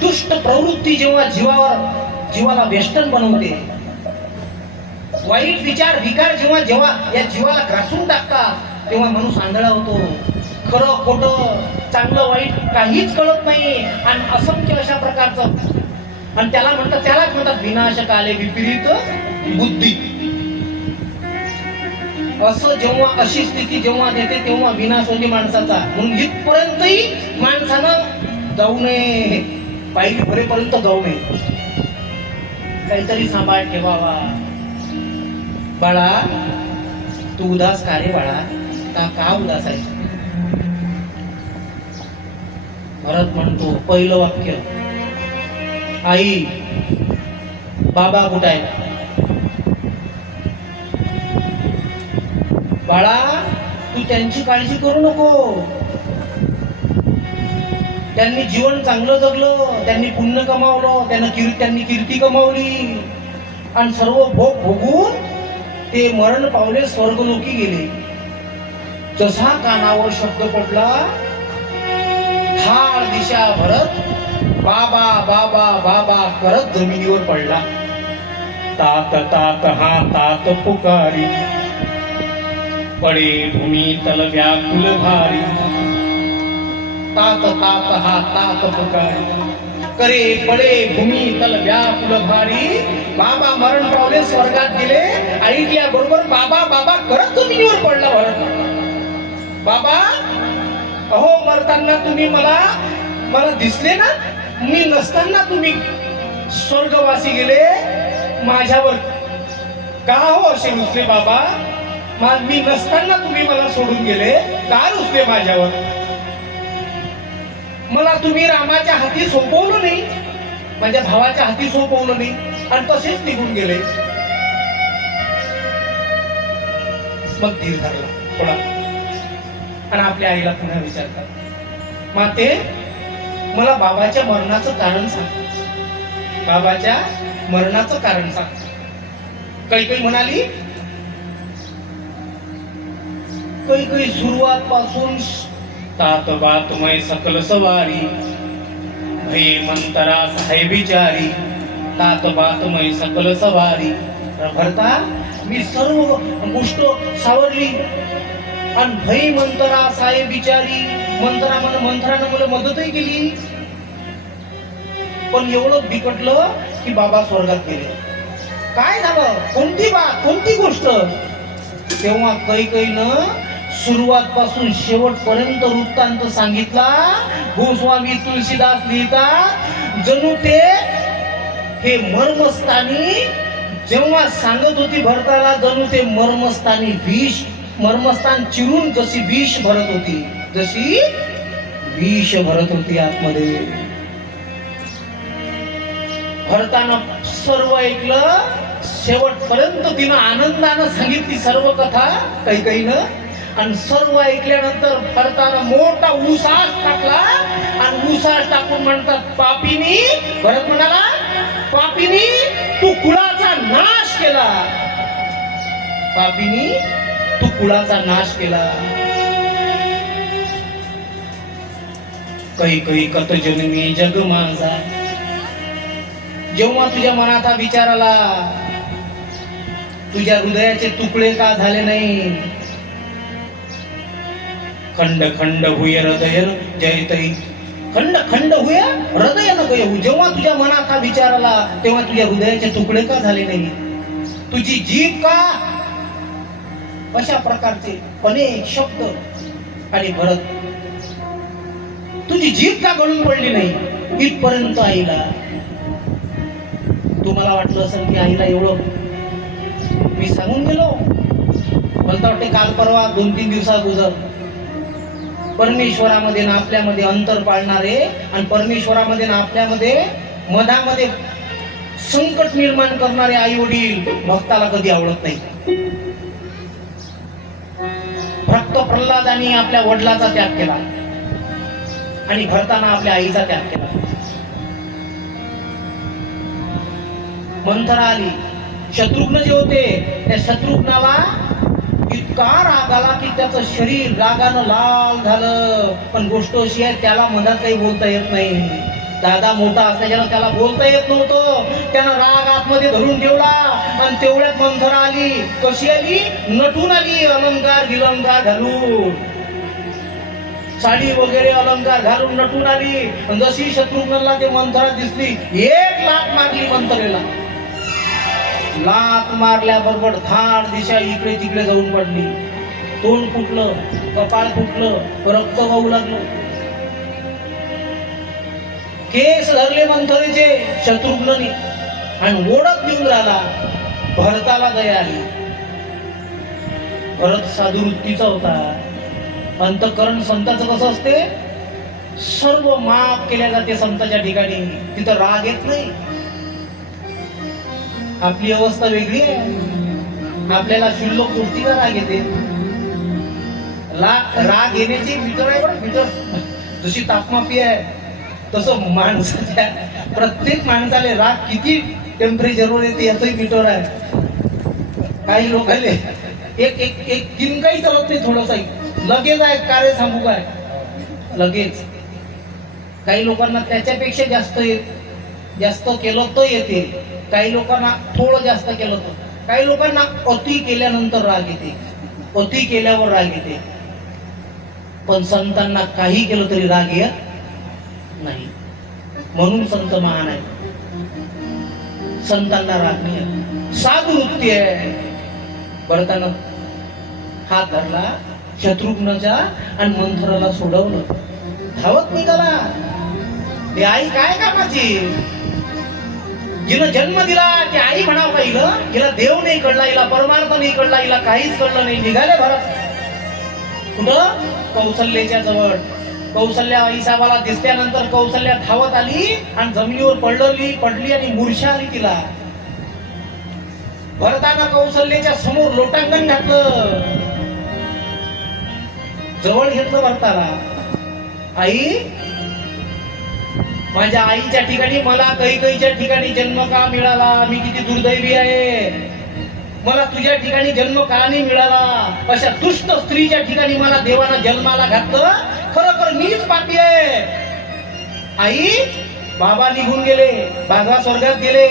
दुष्ट प्रवृत्ती जेव्हा जीवाला वेष्टन बनवते, वाईट विचार विकार जेव्हा या जीवाला ग्रासून टाकतात, तेव्हा माणूस आंधळा होतो. खरं खोटं, चांगलं वाईट काहीच कळत नाही आणि असंख्य अशा प्रकारचं. आणि त्यालाच म्हणतात विनाशकाले विपरीत बुद्धी. असं जेव्हा अशी स्थिती जेव्हा येते तेव्हा विनाश होते माणसाचा. म्हणून इथपर्यंतही माणसानं जाऊ नये, पायरी भरेपर्यंत जाऊ नये, काहीतरी सांभाळ ठेवावा. बाळा, तू उदास का रे बाळा, का उदास आहे? भरत म्हणतो, पहिलं वाक्य, आई बाबा कुठे आहे? बाळा, तू त्यांची काळजी करू नको. त्यांनी जीवन चांगलं जगलं, त्यांनी पुण्य कमावलं, त्यांनी कीर्ती कमावली आणि सर्व भोग भोगून ते मरण पावले, स्वर्गलोकी गेले. जसा कानावर शब्द पडला, ठार दिशा भरत बाबा बाबा बाबा करत जमिनीवर पडला. तात तात हा तात पुकारी, पडे भूमी तल व्याकुल भारी. तात तात हा तात पुकारी, करे पडे भूमी तल व्याकुल भारी. बाबा मरण पावले, स्वर्गात गेले. ऐकल्या बरोबर बाबा बाबा करत जमिनीवर पडला भरत. बाबा, अहो मरताना तुम्ही मला दिसले ना, मी नसताना तुम्ही स्वर्गवासी गेले, माझ्यावर का हो असे रुसले बाबा? मी नसताना तुम्ही मला सोडून गेले, का रुसले माझ्यावर? मला तुम्ही रामाच्या हाती सोपवलं नाही, माझ्या भावाच्या हाती सोपवलं नाही आणि तसेच निघून गेले. मग धीर धरला थोडा आणि आपल्या आईला पुन्हा विचारतात, माते मला बाबाच्या मरणाचं कारण सांग, बाबाच्या मरणाचं कारण सांग. काही म्हणाली, काही सुरुवात पासून तात बातमय सकल सवारी, भये मंतरा साहे विचारी. तात बातमय सकल सवारी. भरता, मी सर्व गोष्ट सावरली आणि भई मंतरा साहेब बिचारी, मंत्रानं मला मदतही केली, पण एवढं बिकटलं की बाबा स्वर्गात गेले. काय झालं? कोणती गोष्ट? तेव्हा कैकईनं सुरुवात पासून शेवटपर्यंत वृत्तांत सांगितला. गोस्वामी तुलसीदास लिहितात, जणू ते हे मर्मस्थानी जेव्हा सांगत होती भरताला, जणू ते मर्मस्थान चिरून जशी विष भरत होती आतमध्ये. भरतानं सर्व ऐकलं, शेवटपर्यंत तिनं आनंदानं सांगितली सर्व कथा कैकईनं. आणि सर्व ऐकल्यानंतर भरतानं मोठा उसास टाकला आणि उसास टाकून म्हणतात, पापीनी, भरत म्हणाला, पापीनी तू कुळाचा नाश केला, पापीनी तू कुळाचा नाश केला. काही कत जन्मी जग माझा. जेव्हा तुझ्या मनात हा विचार आला, तुझ्या हृदयाचे तुकडे का झाले नाही? खंड खंड हुय हृदय जयतई, खंड खंड हुय हृदय न गयहू. जेव्हा तुझ्या मनात हा विचार आला, तेव्हा तुझ्या हृदयाचे तुकडे का झाले नाही? तुझी जीभ का अशा प्रकारचे अनेक शब्द. आणि भरत, तुझी जीभ का गळून पडली नाही? इथपर्यंत आईला. तुम्हाला वाटलं असेल की आईला एवढं मी सांगून गेलो. मला वाटते काल परवा 2-3 दिवसाअगोदर परमेश्वरामध्ये ना आपल्यामध्ये अंतर पाळणारे आणि परमेश्वरामध्ये ना आपल्यामध्ये मधामध्ये संकट निर्माण करणारे आई वडील भक्ताला कधी आवडत नाही. फक्त प्रल्हादानी आपल्या वडिलाचा त्याग केला आणि भरताना आपल्या आईचा त्याग केला. मंथरा आली. शत्रुघ्न जे होते त्या शत्रुघ्नाला इतका राग आला की त्याचं शरीर रागानं लाल झालं. पण गोष्ट अशी आहे, त्याला मनात काही बोलता येत नाही. दादा मोठा असल्याच्यानं त्याला बोलता येत नव्हतं. त्यानं राग आतमध्ये धरून ठेवला. आणि तेवढ्यात मंथरा आली. कशी आली? नटून आली, अलंकार गिलंकार घालून, साडी वगैरे अलंकार घालून नटून आली. जशी शत्रुघ्नला ते मंथरा दिसली, एक लात मारली मंथरेला. लात मारल्याबरोबर धाड दिशा इकडे तिकडे जाऊन पडली. तोंड फुटलं, कपाळ फुटलं, रक्त वाहू लागलं. केस धरले मंथरेचे शत्रुघ्नने आणि ओढत घेऊन राहिला. भरताला दया आली. भरत साधुवृत्तीचा होता. अंतःकरण संताचं कसं असते, सर्व माफ केल्या जाते संताच्या ठिकाणी. तिथं राग येत नाही. आपली अवस्था वेगळी आहे. आपल्याला शुल्लक गोष्टीचा राग येते. राग येण्याची मीटर आहे बरं, मीटर. जशी तापमापी आहे तसं माणसाच्या, प्रत्येक माणसाला राग किती टेम्परेचरवर येते याचंही मीटर आहे. काही लोकांना एक एक एक किंकाही चालत नाही, थोडंसं लगेच आहे. कार्य सांगू काय, लगेच. काही लोकांना त्याच्यापेक्षा जास्त केलं तर येते. काही लोकांना थोडं जास्त केलं तर. काही लोकांना अति केल्यानंतर राग येते, अति केल्यावर राग येते. पण संतांना काही केलं तरी राग येत नाही. म्हणून संत महान आहे. संतांना राग नाही. साधू वृत्ती आहे. भरतानं हात धरला शत्रुघ्नचा आणि मंथराला सोडवलं. धावत निघाला. ही आई काय कामाची? जिनं जन्म दिला की आई म्हणावं का हिला? हिला देव नाही कळला, हिला परमार्थ नाही कळला, हिला काहीच कळलं नाही. निघाले भरत. कुठं? कौशल्याच्या जवळ. कौशल्या आईसाहेबाला दिसल्यानंतर कौशल्या धावत आली आणि जमिनीवर पडली आणि मूर्छा आली तिला. भरतानं कौशल्याच्या समोर लोटांगण घातलं, जवळ घेतलं भरताला. आई, माझ्या आईच्या ठिकाणी मला कैकेयीच्या ठिकाणी जन्म का मिळाला? मी किती दुर्दैवी आहे. मला तुझ्या ठिकाणी जन्म का नाही मिळाला? अशा दुष्ट स्त्रीच्या ठिकाणी मला देवानं जन्माला घातलं. खरोखर मीच पापी आहे. आई, बाबा निघून गेले, बाबा स्वर्गात गेले,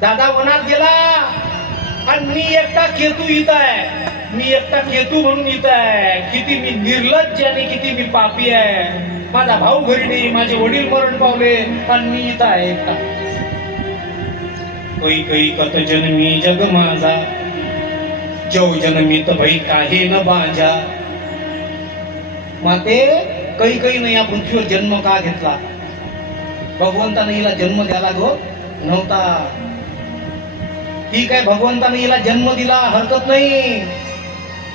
दादा वनात गेला आणि मी एकटा केतू इथं आहे. मी एकटा केतू म्हणून इथं आहे. किती मी निर्लज्ज आणि किती मी पापी आहे. माझा भाऊ घरी नाही, माझे वडील मरण पावले आणि मी इथं आहे एकटा. कैकेयी कथ जन्मी जग माझा, जव जन्मीत भई काहे न बाजा. माते, कैकेयीने या पृथ्वीवर जन्म का घेतला? भगवंताने हिला जन्म द्यायला गो नव्हता. ठीक आहे, भगवंताने हिला जन्म दिला, हरकत नाही.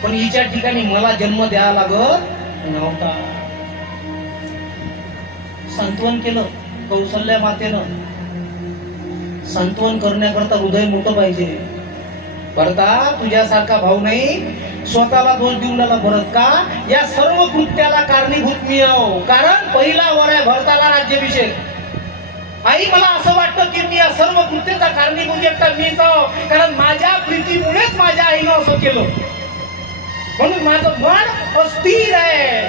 पण हिच्या ठिकाणी मला जन्म द्यावा लागत नव्हता. सांत्वन केलं कौशल्या मातेनं. सांत्वन करण्याकरता हृदय मोठं पाहिजे. भरता, तुझ्यासारखा भाऊ नाही. स्वतःला दोष देऊन राहिला भरत का? या सर्व कृत्याला कारणीभूत मी आहो. कारण पहिला वर आहे भरताला राज्याभिषेक. आई, मला असं वाटतं की मी या सर्व कृत्याचा कारणीभूत एकटा मीच आहो. कारण माझ्या प्रीतीमुळेच माझ्या आईनं असं केलं. म्हणून माझं मन अस्थिर आहे.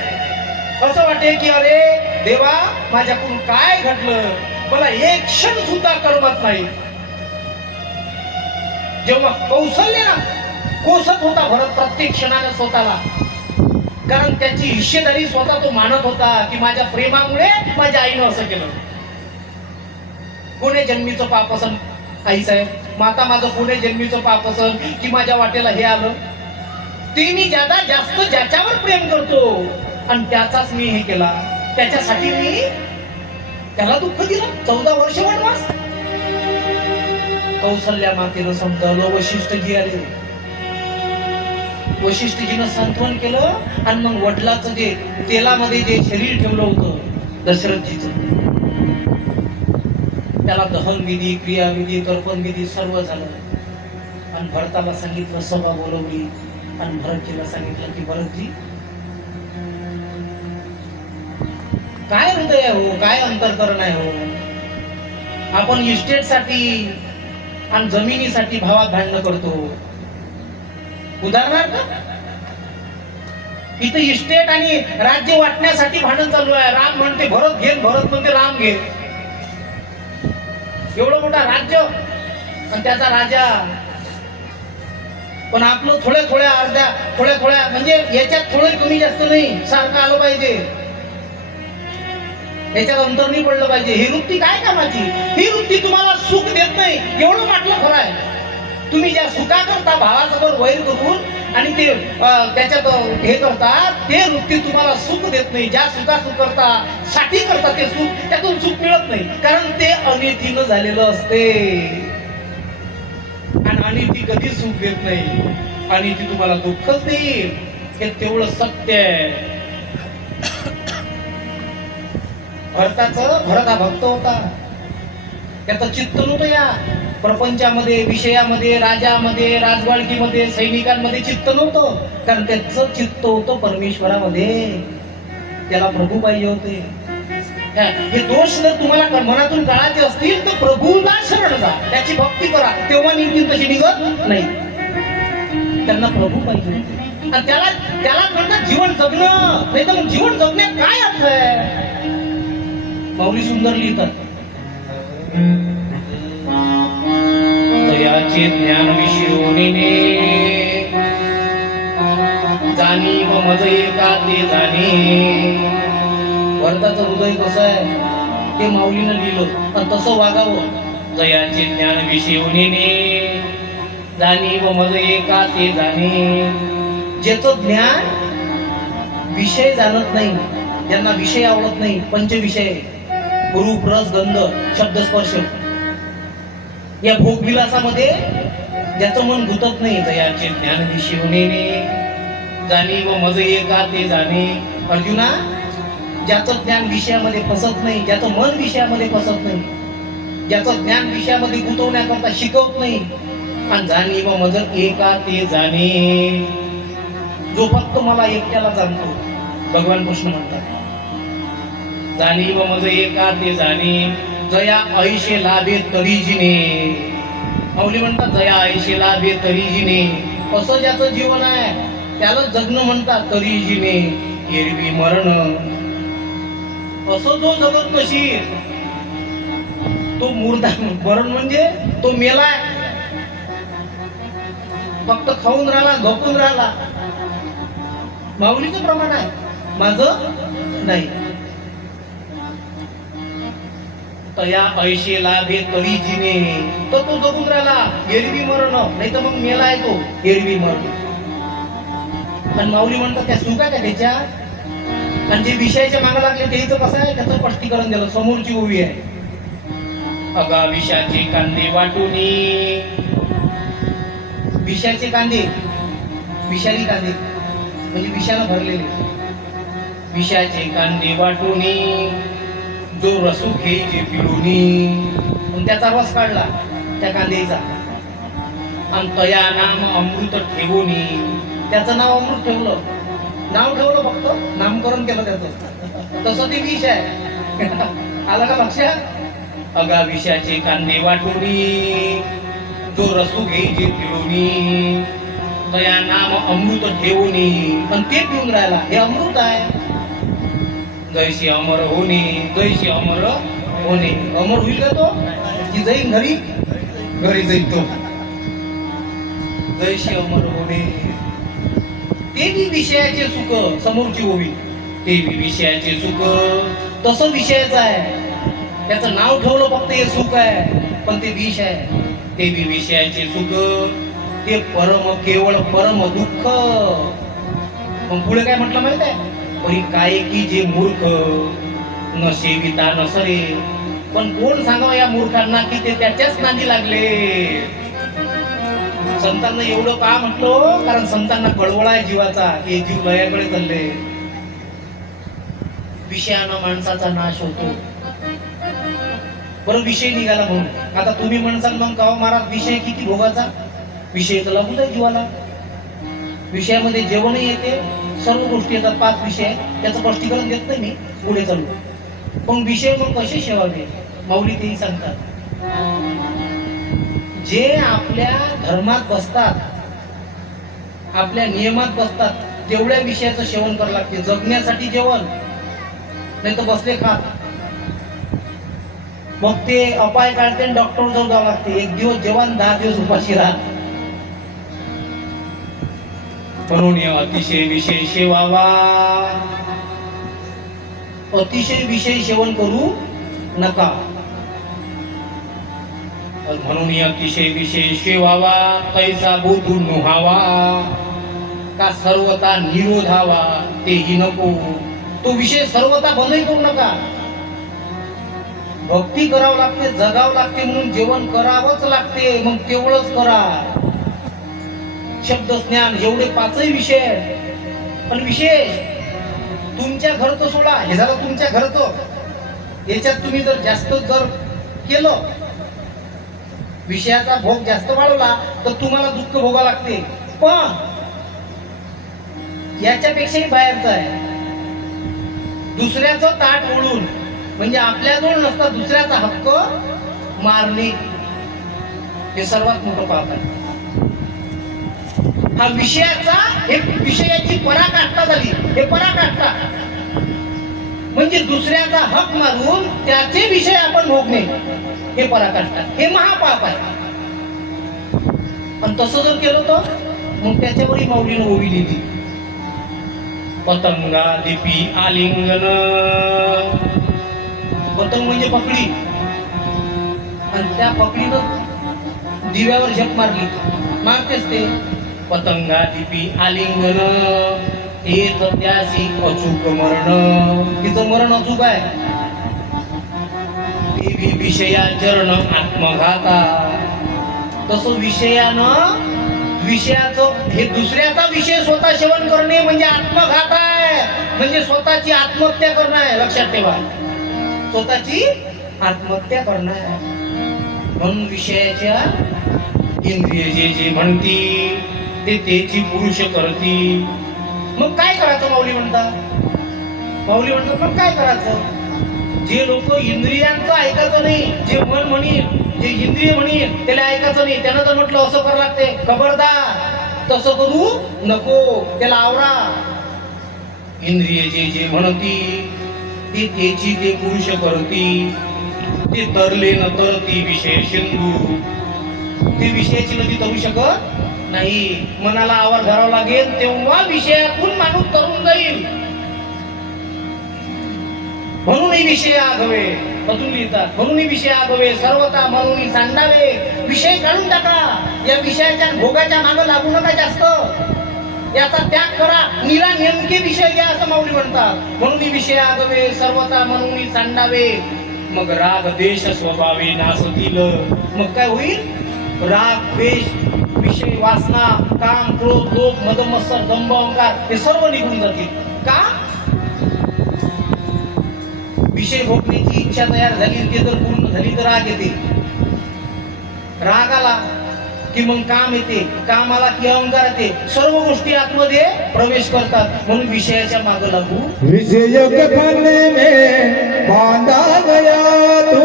असं वाटते की अरे देवा, माझ्याकडून काय घडलं? मला एक क्षण सुद्धा करमत नाही. जेव्हा कौशल्या कोसत होता भरत प्रत्येक क्षणाने स्वतःला, कारण त्याची हिस्सेदारी स्वतः तो मानत होता की माझ्या प्रेमामुळे माझ्या आईनं असं केलं. कोणे जन्मीचं पाप असन आई साहेब? माता, माझं कोणे जन्मीचं पाप असन की माझ्या वाटेला हे आलं? ते मी जास्त ज्याच्यावर प्रेम करतो आणि त्याचाच मी हे केला. त्याच्यासाठी मी त्याला दुःख दिलं. 14 वर्ष वनवास. कौशल्या मातेनं समजावलं. वशिष्ठजी आले. वशिष्ठजीनं सांत्वन केलं आणि मग वडिलाचं जे तेलामध्ये जे शरीर ठेवलं होतं दशरथजीचं, त्याला दहन विधी, क्रियाविधी, तर्पण विधी सर्व झालं. आणि भरताला सांगितलं, सभा बोलवली. आणि भरतजीला सांगितलं की भरतजी, काय हृदय आहे हो, काय अंतःकरण आहे हो. आपण इस्टेटसाठी आणि जमिनीसाठी भावात भांडणं करतो. उदाहरणार्थ इथं इस्टेट आणि राज्य वाटण्यासाठी भांडण चालू आहे. राम म्हणते भरत घे, भरत म्हणते राम घे. एवढं मोठा राज्य आणि त्याचा राजा. पण आपलं थोड्या थोड्या म्हणजे याच्यात थोडं कमी जास्त नाही, सारखं आलं पाहिजे. याच्यात अंतर नाही पडलं पाहिजे. ही वृत्ती काय कामाची? ही वृत्ती तुम्हाला सुख देत नाही, एवढं म्हटलं खरं आहे. तुम्ही ज्या सुखा करता भावासमोर वैर करून आणि ते त्याच्यात हे करता, ते वृत्ती तुम्हाला सुख देत नाही. ज्या करता साठी करता ते सुख, त्यातून सुख मिळत नाही. कारण ते अनितीनं झालेलं असते. आणि अनिती कधी सुख देत नाही. अनिती तुम्हाला दुःखच देईल, हे तेवढं सत्य आहे. भरत हा भक्त होता. त्याचं चित्त नव्हतं या प्रपंचामध्ये, विषयामध्ये, राजामध्ये, राजवाडकीमध्ये, सैनिकांमध्ये चित्त नव्हतं. कारण त्याचं चित्त होतं परमेश्वरामध्ये. त्याला प्रभू पाहिजे होते. हे दोष जर तुम्हाला मनातून काढायचे असतील तर प्रभूला शरण जा, त्याची भक्ती करा, तेव्हा निघतील, तशी निघत नाही. त्यांना प्रभू पाहिजे होते. आणि त्याला म्हणतात जीवन जगणं. नाही तर मग जीवन जगण्यात काय अर्थ आहे? माऊली सुंदर लिहितात, जयाचे ज्ञान विषयोनीने जाणी व मज एका ते जाणे. भरताचं हृदय कसं आहे ते माऊलीनं लिहिलं आणि तसं वागावं. जयाचे ज्ञान विषयोनीने जाणी व मज एका ते जाणे. ज्याचं ज्ञान विषय जाणत नाही, ज्यांना विषय आवडत नाही, पंचविषय रूप रस गंध शब्द स्पर्श, या भोगविलासामध्ये ज्याचं मन गुंतत नाही. जयाचे ज्ञान विषयोनीने जाणी व मज एका ते जाणे. अर्जुना, ज्याचं ज्ञान विषयामध्ये फसत नाही, ज्याचं मन विषयामध्ये फसत नाही, ज्याचं ज्ञान विषयामध्ये गुंतवण्याकरता शिकवत नाही, आणि जाणी व मज एका ते जाणे, जो फक्त मला एकट्याला जाणतो. भगवान कृष्ण म्हणतात, जाणी व मज एका ते जाणे. जया ऐशे लाभे तरी जिने. माऊली म्हणतात, जया ऐशे लाभे तरी जिने. असं ज्याचं जीवन आहे त्याला जगणं म्हणतात. तरी जिने एरवी मरण. असं जो जगत नशील तो मुर्दा. मरण म्हणजे तो मेलाय, फक्त खाऊन राहिला, झोपून राहिला. माऊलीचं प्रमाण आहे, माझं नाही. तया ऐशे लाभे तरी जिने. तर तो जगून राहिला, एरवी मरण. नाही तर मग मेला आहे तो, एरवी मरण. पण माऊली म्हणतात त्या सुख आहे का त्याच्या? आणि जे विषयाच्या मागे लागले त्याचं कसं आहे, त्याचं स्पष्टीकरण दिलं. समोरची ओवी आहे, अगा विषाचे कांदे वाटुनी. विषाचे कांदे, विषारी कांदे म्हणजे विषानं भरलेले. विषाचे कांदे वाटुनी जो रसू घे जे पिळुनी. त्याचा रस काढला त्या कांद्याचा. आणि तया नाम अमृत ठेवूनी. त्याचं नाव अमृत ठेवलं. नाव ठेवलं, फक्त नामकरण केलं त्याचं. तसं ते विष आहे. आलं का लक्षात? अगा विषाचे कांदे वाटुनी जो रसू घे जे पिळुनी. तया नाम अमृत ठेवूनी. पण ते पिऊन राहिला, हे अमृत आहे. जैसे अमर होणे, जैसे अमर होणे. अमर होईल का तो? की जाईन घरी, घरी जाईल तो. जैसे अमर होणे. ते बी विषयाचे सुख. समोरची ओवी, ते बी विषयाचे सुख. तसं विषयाचं आहे. त्याचं नाव ठेवलं फक्त हे सुख आहे, पण ते विष आहे. ते बी विषयाचे सुख. ते परम, केवळ परम दुःख. मग पुढे काय म्हटलं माहित आहे? परी काय की जे मूर्ख न सेविता नसरे. पण कोण सांगावं या मूर्खांना की ते त्याच्याच नादी लागले. संतांना एवढं का म्हटलं? कारण संतांना कळवळा आहे जीवाचा, की जीव लयाकडे चालले. विषयानं माणसाचा नाश होतो. बरं, विषय निघाला म्हणून. आता तुम्ही म्हणसाल मग का महाराज विषय किती भोगाचा? विषय तर लागूच आहे जीवाला. विषयामध्ये जेवणही येते, सर्व गोष्टी येतात, 5 विषय आहेत. त्याचं स्पष्टीकरण देत नाही मी, पुढे चालू. पण विषय मग कसे शेवावे माऊली तेही सांगतात. जे आपल्या धर्मात बसतात, आपल्या नियमात बसतात, तेवढ्या विषयाचं सेवन करावं लागते. जगण्यासाठी जेवण, नाही तर बसले खात. मग ते अपाय काढते, डॉक्टर जवळ जावं लागते. 1 दिवस जेवण, 10 दिवस उपाशी राहत. म्हणून अतिशय विषय सेवावा. अतिशय विषय सेवन करू नका. म्हणून अतिशय विषय सेवावा. कैसा बोधू नुहावा. का सर्वता निरोधावा तेही नको. तो विषय सर्वता बंदही करू नका. भक्ती करावं लागते, जगावं लागते, म्हणून जेवण करावंच लागते. मग तेवढंच करा. शब्द ज्ञान एवढे 5ही विषय आहेत. पण विशेष तुमच्या घरचं सोडा, हे झालं तुमच्या घरचं. याच्यात तुम्ही जर जास्त जर केलं, विषयाचा भोग जास्त वाढवला, तर तुम्हाला दुःख भोगावं लागते. पण याच्यापेक्षाही बाहेरचं आहे. दुसऱ्याचं ताट ओढून, म्हणजे आपल्याजवळ नसता दुसऱ्याचा हक्क मारणे, हे सर्वात मोठं पाप आहे. हा विषयाचा, हे विषयाची पराकाष्ठा झाली. हे पराकाष्ठा म्हणजे दुसऱ्याचा हक मारून त्याचे विषय आपण भोगणे, हे पराकाष्ठा, हे महापाप आहे. पण तसं जर केलं तर मग त्याच्यावरही माऊलीनं ओवी लिहिली. पतंगा दीपी आलिंगन. पतंग म्हणजे पकडी, आणि त्या पकडीनं दिव्यावर झप मारली, मारतेच ते. पतंगा दीपी आलिंगन. येत त्यासी अचूक मरण. तिचं मरण अचूक आहे. देवी विषया चरण आत्मघाता. तसं विषयाचं हे दुसऱ्याचा विषय स्वतः सेवन करणे म्हणजे आत्मघात आहे. म्हणजे स्वतःची आत्महत्या करणं आहे. लक्षात ठेवा, स्वतःची आत्महत्या करणं आहे. म्हणून विषयाच्या इंद्रिय जे जे म्हणती ते तेची पुरुष करती. मग काय करायचं माऊली म्हणतात. मग काय करायचं. जे लोक इंद्रियांचं ऐकायचं नाही, जे मन म्हणेल, जे इंद्रिय म्हणेल, त्याला ऐकायचं नाही. त्यानं जर म्हटलं असं करावं लागते, खबरदार तसं करू नको, त्याला आवरा. इंद्रिय जे जे म्हणती ते तेची ते पुरुष करती. ते तरले न तरती विषय सिंधू. ते विषयाची नदी तरू शकत नाही. मनाला आवर धरावं लागेल, तेव्हा विषयातून माणूस तरून जाईल. म्हणूनही विषय आगवे, अजून लिहितात, म्हणूनही विषय आगवे सर्वता म्हणून सांडावे. विषय काढून टाका. या विषयाच्या भोगाच्या मागे लागू नका जास्त. याचा त्याग करा. निरा नेमके विषय घ्या, असं माऊली म्हणतात. म्हणून विषय आगवे सर्वता म्हणून सांडावे. मग राग देश स्वभावे नासतील. मग काय होईल. राग, द्वेष, विषय, वासना, काम, क्रोध, लोभ, मद, मत्सर, दंभ, अहंकार हे सर्व निघून जातील. का. विषय भोगण्याची इच्छा तयार झाली, ते जर पूर्ण झाली तर राग येते. राग आला की मग काम येते, काम आला की अहंकार येते. सर्व गोष्टी आतमध्ये प्रवेश करतात. म्हणून विषयाच्या मागे लागू. विषय के फंदे में बांधा गया तू.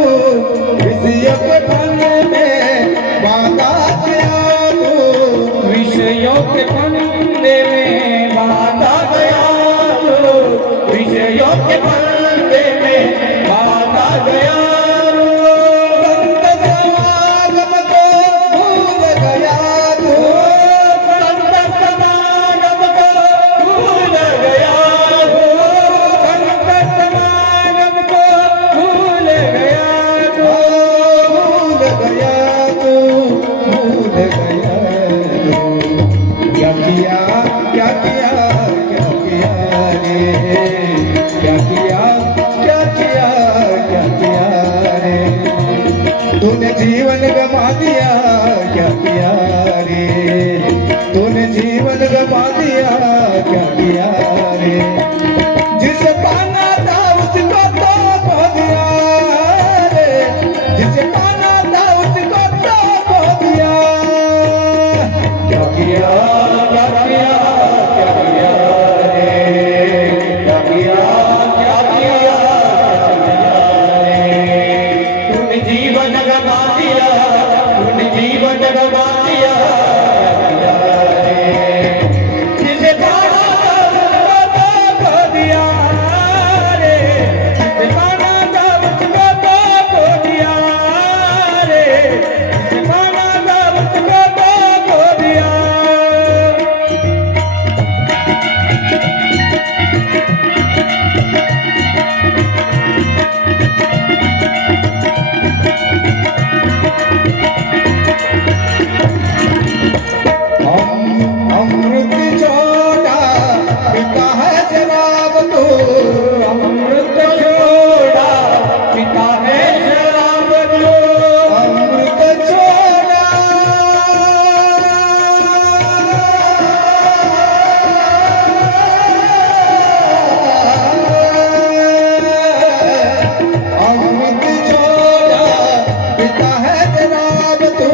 विषय के फंदे में बांधा गया तू. विषयों के फंदे में बांधा गया तू. विषयों के फंदे में बांधा गया. संत समागम को भूल गया तू. संत समागम को भूल गया तू. संत समागम को भूल गया तू. भूल गया तू. भूल गया तू. क्या किया क्या किया क्या किया रे. क्या किया क्या किया क्या किया रे. तूने जीवन गवा दिया क्या किया रे. तूने जीवन गवा दिया क्या किया रे. जिसे पाना था उसको तो खो दिया रे. जिसे पाना था उसको तो खो दिया. क्या किया क्या किया तूने जीवन गवा दिया क्या रे जिसे पाना था उसको खो दिया रे जिसे पाना था उसको खो दिया रे जिसे पाना था उसको खो दिया अमृत छोड़ा पिता है शराब तो अमृत छोड़ा पिता है शराब तो अमृत छोड़ा अमृत छोड़ा पिता है शराब तो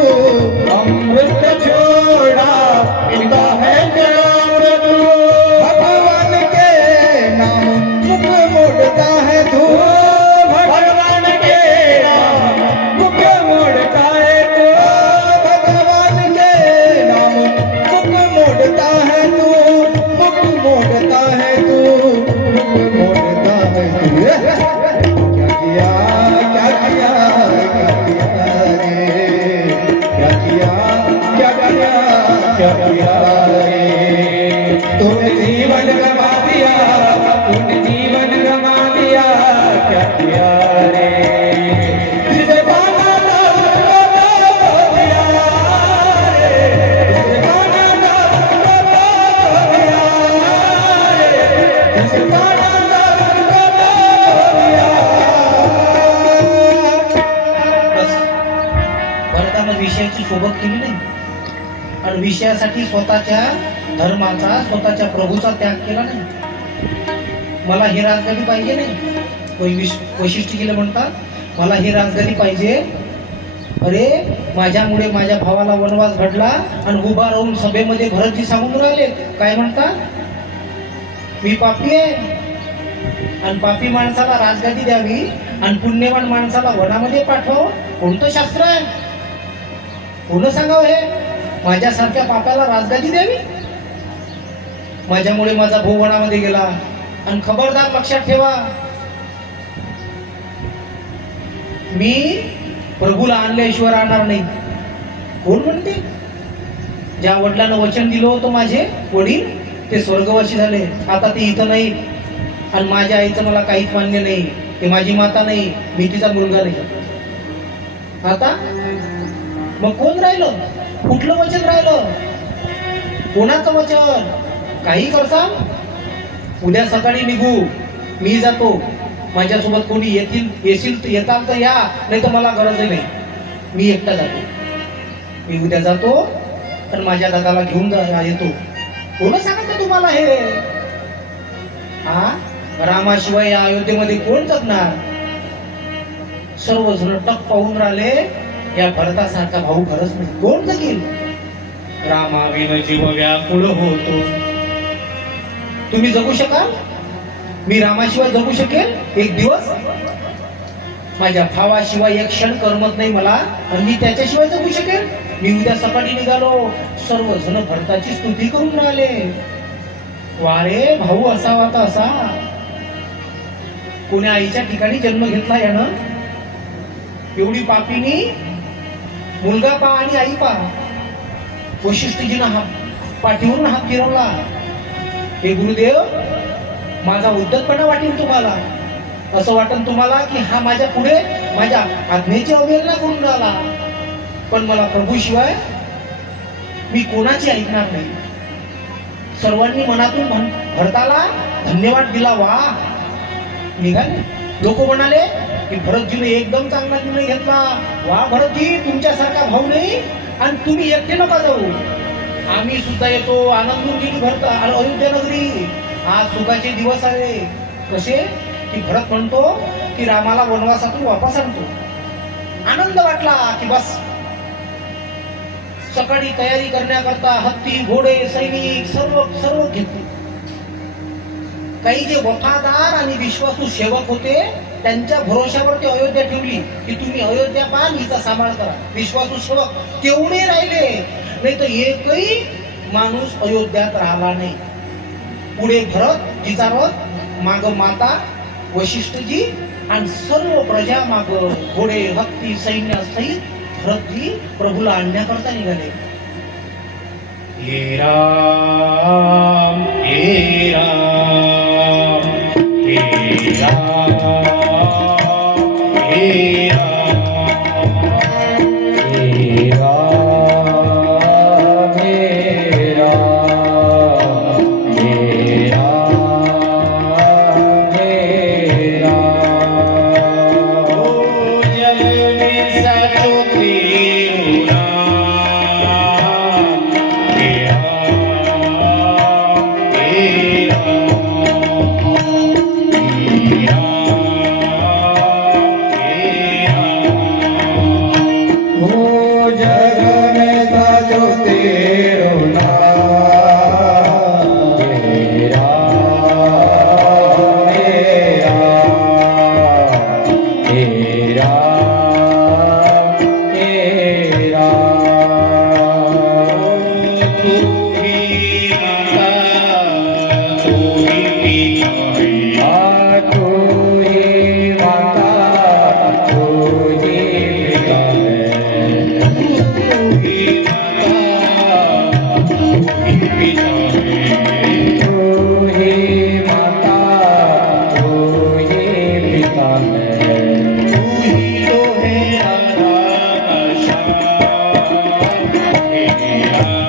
अमृत छोड़ा पिता है शराब तू भगवान के नाम मुख मोड़ता है तू भगवान के नाम मुख मोड़ता है तू भगवान के नाम मुख मोड़ता है तू मुख मोड़ता है तू मुख मोड़ता है तू क्या किया रे क्या किया क्या किया रे तूने जीवन गवा दिया तूने जीवन गवा दिया क्या किया रे जिसे पाना था उसको खो दिया रे जिसे पाना था उसको खो दिया रे जिसे पाना था उसको खो दिया बस भरतानं विषयाची सोबत केली नाही आणि विषयासाठी स्वतःच्या धर्माचा स्वतःच्या प्रभूचा त्याग केला नाही. मला ही राजधानी पाहिजे नाही. वैशिष्ट्य केलं म्हणतात मला ही राजधानी पाहिजे. अरे माझ्यामुळे माझ्या भावाला वनवास घडला आणि उभा राहून सभेमध्ये भरतजी सांगून राहिले काय म्हणतात मी पापी आहे आणि पापी माणसाला राजगादी द्यावी आणि पुण्यवान माणसाला वनामध्ये पाठव. कोणतं शास्त्र आहे? कोण सांगावं हे? माझ्यासारख्या पापाला राजगादी द्यावी? माझ्यामुळे माझा भाऊ वनामध्ये गेला आणि खबरदार लक्षात ठेवा मी प्रभूला आणल्याशिवाय राहणार नाही. कोण म्हणते? ज्या वडिलांना वचन दिलं होतं माझे वडील ते स्वर्गवासी झाले, आता ते इथं नाही आणि माझ्या आईचं मला काहीच मान्य नाही. ते माझी माता नाही, मी तिचा मुलगा नाही. आता मग कोण राहिलं? कुठलं वचन राहिलं? कोणाचं वचन? काही करसाल? उद्या सकाळी निघू, मी जातो. माझ्यासोबत कोणी येताल तर या, नाही तर मला गरज नाही. मी एकटा जातो. मी उद्या जातो तर माझ्या दादाला घेऊन येतो. कोण सांगत तुम्हाला हे? हा रामाशिवाय या अयोध्येमध्ये कोण जगणार? सर्वजण टक पाहून राहिले या भरतासारखा भाऊ खरंच नाही. कोण जगेल? रामाविन जीव व्याकुळ होतो. तुम्ही जगू शकाल? मी रामाशिवाय जगू शकेल एक दिवस? माझ्या भावाशिवाय एक क्षण करमत नाही मला आणि मी त्याच्याशिवाय जगू शकेल? मी उद्या सकाळी निघालो, सर्वजण भरताची स्तुती करून राहिले. वारे भाऊ असावा तर असा. कोण्या आईच्या ठिकाणी जन्म घेतला यानं? एवढी पापीनी मुलगा पा आणि आई पा. वशिष्ठजीनं पाठीवरून हात फिरवला. हे गुरुदेव, माझा उद्धटपणा वाटेल तुम्हाला. असं वाटन तुम्हाला की हा माझ्या पुढे माझ्या आज्ञेची अवहेलना करून राहिला. पण मला प्रभूशिवाय मी कोणाची ऐकणार नाही. सर्वांनी मनातून भरताला धन्यवाद दिला. वा निघाले. लोक म्हणाले की भरतजीने एकदम चांगला निर्णय घेतला. वा भरतजी, तुमच्यासारखा भाऊ नाही आणि तुम्ही एकटे नका जाऊ. आम्ही सुद्धा येतो. आनंदून गेली अयोध्या नगरी. आज सुखाचे दिवस आहे. कसे की भरत म्हणतो की रामाला वनवासातून वापस आणतो. आनंद वाटला की बस. सकाळी तयारी करण्याकरता हत्ती घोडे सैनिक सर्व घेतले. काही जे वफादार आणि विश्वासू सेवक होते त्यांच्या भरोशावर ती अयोध्या ठेवली की तुम्ही अयोध्या पान हिचा सांभाळ करा. विश्वासू सेवक तेवढे राहिले, नाही तर एकही माणूस अयोध्यात राहिला नाही. पुढे भरत जिचा रथ, माग माता वशिष्ठजी आणि सर्व प्रजा माग घोडे हत्ती सैन्य सहित भरतजी प्रभूला आणण्याकरता निघाले. हे राम हे राम हे राम हे राम हे राम हे राम हे राम हे राम ओ जग में साचो तेरो नाम हे राम हे राम हे राम ओ जग में साजो तेरो नाम हे राम हे राम हे राम हे राम तू ही माता तू ही पिता आ तू ही माता तू ही पिता है तू ही माता तू ही पिता तू ही माता तू ही पिता है तू ही तो है राधा का श्याम हे राम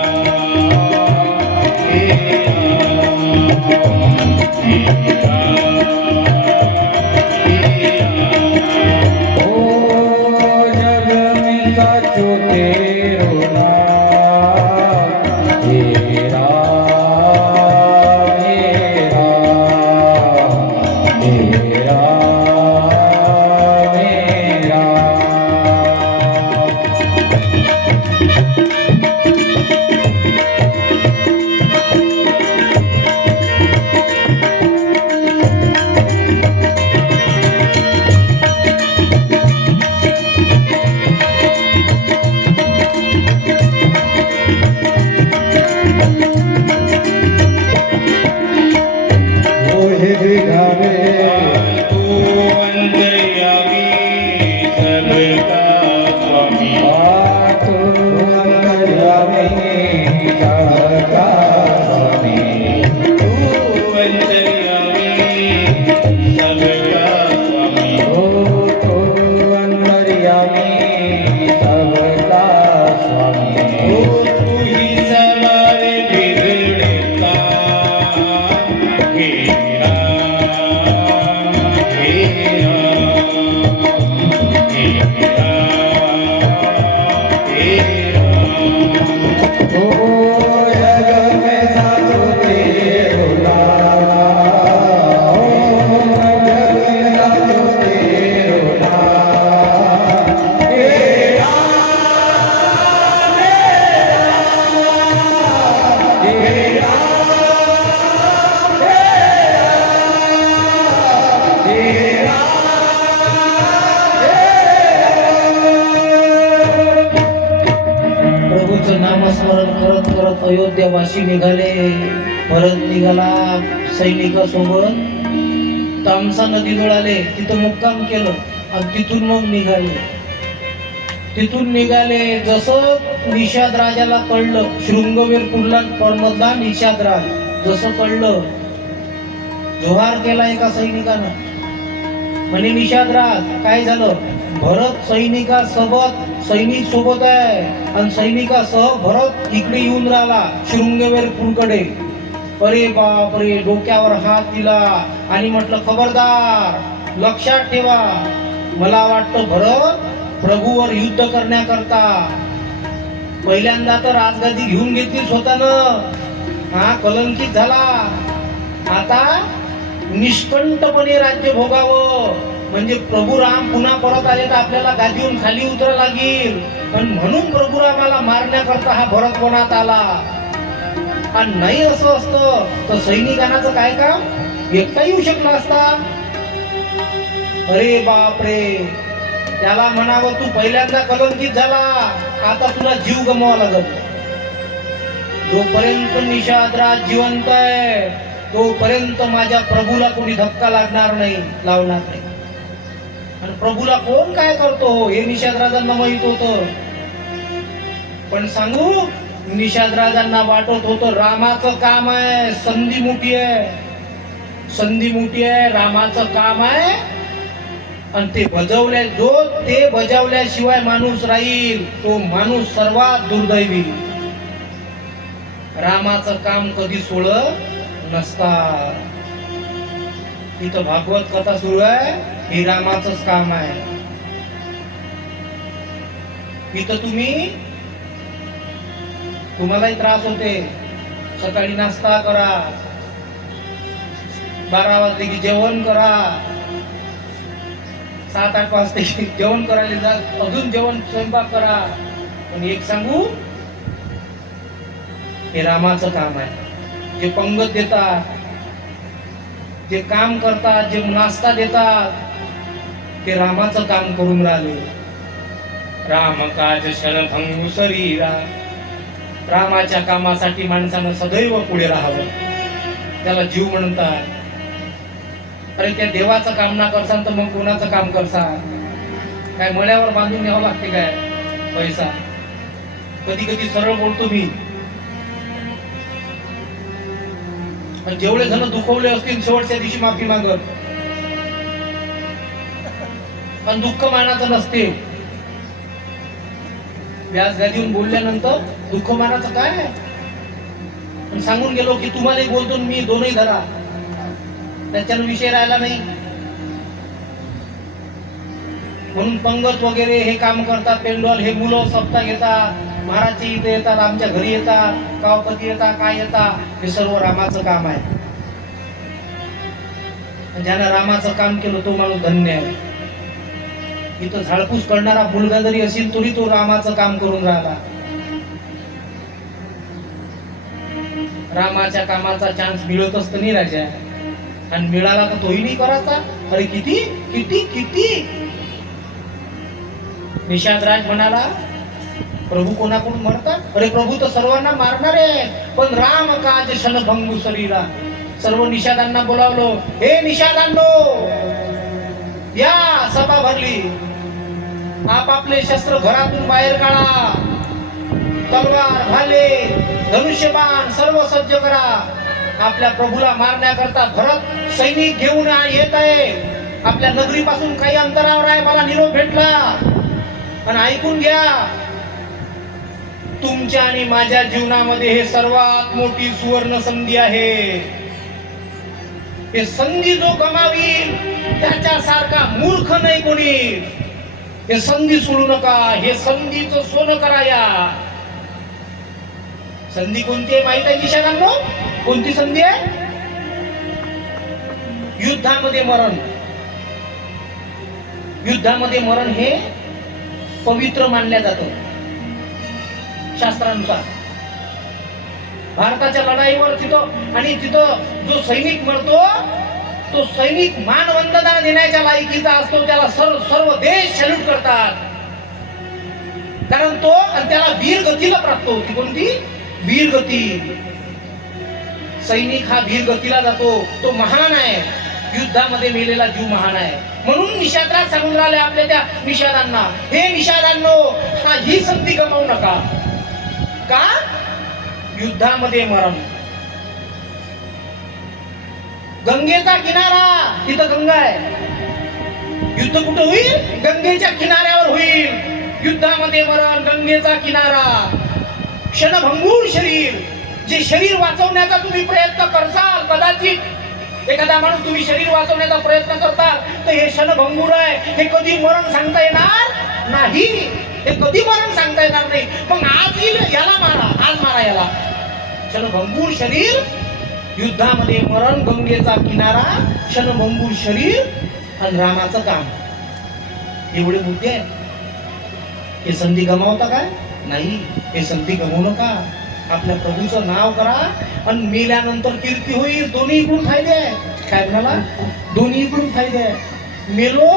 हे राम हे राम हे राम ओ जग में साचो तेरो नाम हे राम हे राम हे राम हे राम मोहे बिघावे तू अंतर्यामी सबका स्वामी तू अंतर्यामी सबका स्वामी तू अंतर्यामी सबका स्वामी ओ तू अंतर्यामी सबका स्वामी ओ तू ही सवारे बिगड़े काम हे राम हे राम हे राम हे राम ओ जग में साचो तेरो नाम ओ जग में साचो तेरो नाम हे राम हे राम हे राम प्रभूचं नामस्मरण करत करत अयोध्यावासी निघाले. भरत निघाला सैनिकासोबत. तामसा नदीजवळ आले, तिथं मुक्काम केलं आणि तिथून मग निघाले. जसं निषाद राजाला कळलं, शृंगवीर मधला निषाद राज जसं कळलं, जोहार केला एका सैनिकानं. म्हणे निषाद राज काय झालं? भरत सैनिक सोबत आहे आणि सैनिकासह भरत इकडे येऊन राहिला शृंगवेरपूरकडे. अरे बापरे, डोक्यावर हात दिला आणि म्हटलं खबरदार, लक्षात ठेवा. मला वाटतं भरत प्रभूवर युद्ध करण्याकरता पहिल्यांदा तर राजगादी घेऊन घेतली स्वतःनं, हा कलंकित झाला. आता निष्कंठपणे राज्य भोगावं, म्हणजे प्रभू राम पुन्हा परत आले तर आपल्याला गादीवरून खाली उतरा लागेल. पण म्हणून प्रभू रामाला मारण्याकरता हा भरत वनात आला. आणि नाही असं असतं तर सैनिकांचं काय काम? एकटा येऊ शकला असता. अरे बाप रे, त्याला म्हणावं तू पहिल्यांदा कलंकित झाला, आता तुला जीव गमवावा लागत. जोपर्यंत निषादराज जिवंत आहे तोपर्यंत माझ्या प्रभूला कोणी धक्का लागणार नाही, लावणार नाही. आणि प्रभूला कोण काय करतो हे निषादराजांना माहित होतं. पण सांगू, निषादराजांना वाटत होतं रामाचं काम आहे, संधी मोठी आहे, संधी मोठी आहे, रामाचं काम आहे. आणि ते बजावल्याशिवाय माणूस राहील, तो माणूस सर्वात दुर्दैवी. रामाचं काम कधी सोडत नसता. इथं भागवत कथा सुरू आहे, हे रामाचंच काम आहे. इथं तुम्हालाही त्रास होते. सकाळी नाश्ता करा, 12 वाजले की जेवण करा, 7-8 वाजता जेवण करायला जा, अजून जेवण स्वयंपाक करा. पण एक सांगू, हे रामाचं काम आहे. जे पंगत देतात, जे काम करतात, जे नाश्ता देतात, ते रामाचं काम करून राहिले. राम काज शरणभंगू शरीरा. रामाच्या कामासाठी माणसानं सदैव पुढे राहावं, त्याला जीव म्हणतात. अरे त्या देवाचं काम ना करसान तर मग कोणाचं काम करसान? काय मळ्यावर बांधून न्यावं लागते काय पैसा? कधी कधी सरळ बोलतो मी. जेवढे जण दुखवले असतील शेवटच्या दिवशी माफी मागत. पण दुःख मानाचं नसते. व्यास गादीहून बोलल्यानंतर दुःख मानाचं काय? पण सांगून गेलो की तुम्हाला बोलतो मी, दोनही धरा, त्याच्यानं विषय राहिला नाही. म्हणून पंगत वगैरे हे काम करतात, पेंडॉल हे मुलं सप्ताह घेतात, महाराजचे इथे येतात, आमच्या घरी येतात, गावपती येतात, काय येतात, हे सर्व रामाचं काम आहे. ज्यानं रामाचं काम केलं तो माणूस धन्य आहे. इथं झाडपूस करणारा मुलगा जरी असेल तरी तो रामाचं काम करून राहिला. रामाच्या कामाचा चान्स मिळतच तर नाही राजा, आणि मिळाला तर तोही नाही करायचा. अरे किती किती किती. निषादराज म्हणाला, प्रभू कोणाकडून मरतात? अरे प्रभू तर सर्वांना मारणार आहे, पण राम काज शनभंगू शरीरा. सर्व निषादांना बोलावलं, हे निषादांनो या, सभा भरली. आपापले शस्त्र घरातून बाहेर काढा, तलवार, भाले, धनुष्यबाण सर्व सज्ज करा. आपल्या प्रभूला मारण्याकरता भरत सैनिक घेऊन येत आहे. आपल्या नगरीपासून काही अंतरावर आहे, मला निरोप भेटला. आणि ऐकून घ्या, तुमच्या आणि माझ्या जीवनामध्ये हे सर्वात मोठी सुवर्ण संधी आहे. हे संधी जो गमावील त्याच्यासारखा मूर्ख नाही कोणी. हे संधी सोडू नका, हे संधीचं सोनं करा. या संधी कोणती आहे माहित आहे निषादांनो? कोणती संधी आहे? युद्धामध्ये मरण. युद्धामध्ये मरण हे पवित्र मानल्या जातं शास्त्रानुसार. भारताच्या लढाईवर तिथं जो सैनिक मरतो तो सैनिक मानवंदना देण्याच्या लायकीचा असतो. त्याला सर्व देश सॅल्यूट करतात, कारण तो आणि त्याला वीरगतीला प्राप्त होती. कोणती? वीरगती. सैनिक हा वीरगतीला जातो, तो महान आहे. युद्धामध्ये मेलेला जीव महान आहे. म्हणून निषादराज सांगून राहिले आपल्या त्या निषादांना, हे निषादांनो, ही संधी गमावू नका. का? युद्धामध्ये मरण. गंगेचा किनारा, तिथं गंगा आहे. युद्ध कुठं होईल? गंगेच्या किनाऱ्यावर होईल. युद्धामध्ये मरण, गंगेचा किनारा, क्षणभंगूर शरीर. जे शरीर वाचवण्याचा तुम्ही प्रयत्न करसाल, कदाचित एखादा माणूस तुम्ही शरीर वाचवण्याचा प्रयत्न करताल तर हे क्षणभंगूर आहे. हे कधी मरण सांगता येणार नाही. हे कधी मरण सांगता येणार नाही. मग आज येईल याला मारा, आज मारा याला. क्षणभंगूर शरीर, युद्धामध्ये मरण, गंगेचा किनारा, क्षणभंगूर शरीर आणि रामाचं काम. एवढे मुद्दे आहेत. हे संधी गमावता काय? नाही, हे संधी गमावू नका. आपल्या प्रभूचं नाव करा आणि मेल्यानंतर कीर्ती होईल. दोन्ही इकडून फायदे आहे. काय म्हणाला? दोन्ही इकडून फायदे आहे. मेलो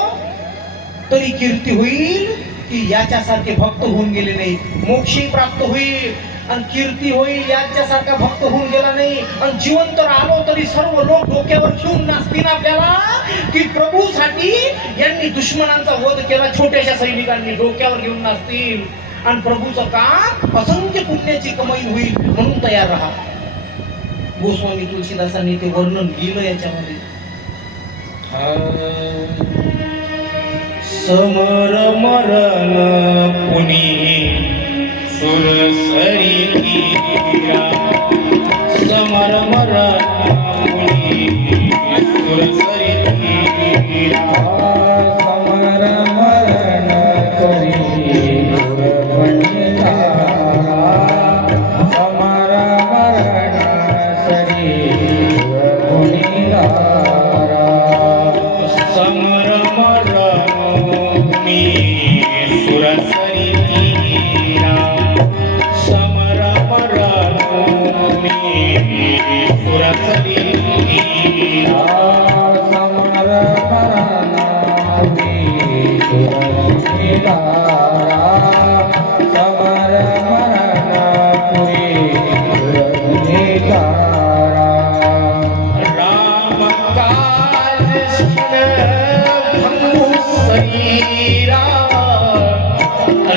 तरी कीर्ती होईल की याच्यासारखे भक्त होऊन गेले नाही, मोक्षही प्राप्त होईल आणि कीर्ती होईल याच्यासारखा भक्त होऊन गेला नाही, आणि जिवंत राहिलो तरी सर्व लोक डोक्यावर घेऊन नाचतील आपल्याला की प्रभूसाठी यांनी दुश्मनांचा वध केला, छोट्याशा सैनिकांनी डोक्यावर घेऊन नाचतील आणि प्रभूचं काम असंख्य पुण्याची कमाई होईल, म्हणून तयार राहा. गोस्वामी तुलसीदासांनी ते वर्णन लिहिलं याच्यामध्ये. समर मरण पुनी सुरसरी तीरा, समर मरण पुनी सुरसरी तीरा, समर मरण करी गुरबंधारा, समर मरण सरी गुरबंधारा, समर मरण पुनी सुरसरी तीरा, समर मरण पुनी सुरसरी तीरा, समर मरण पुनी सुरसुनिधारा, समर मरण पुनी सुरसुनिधारा. राम काज भंगु शरीरा,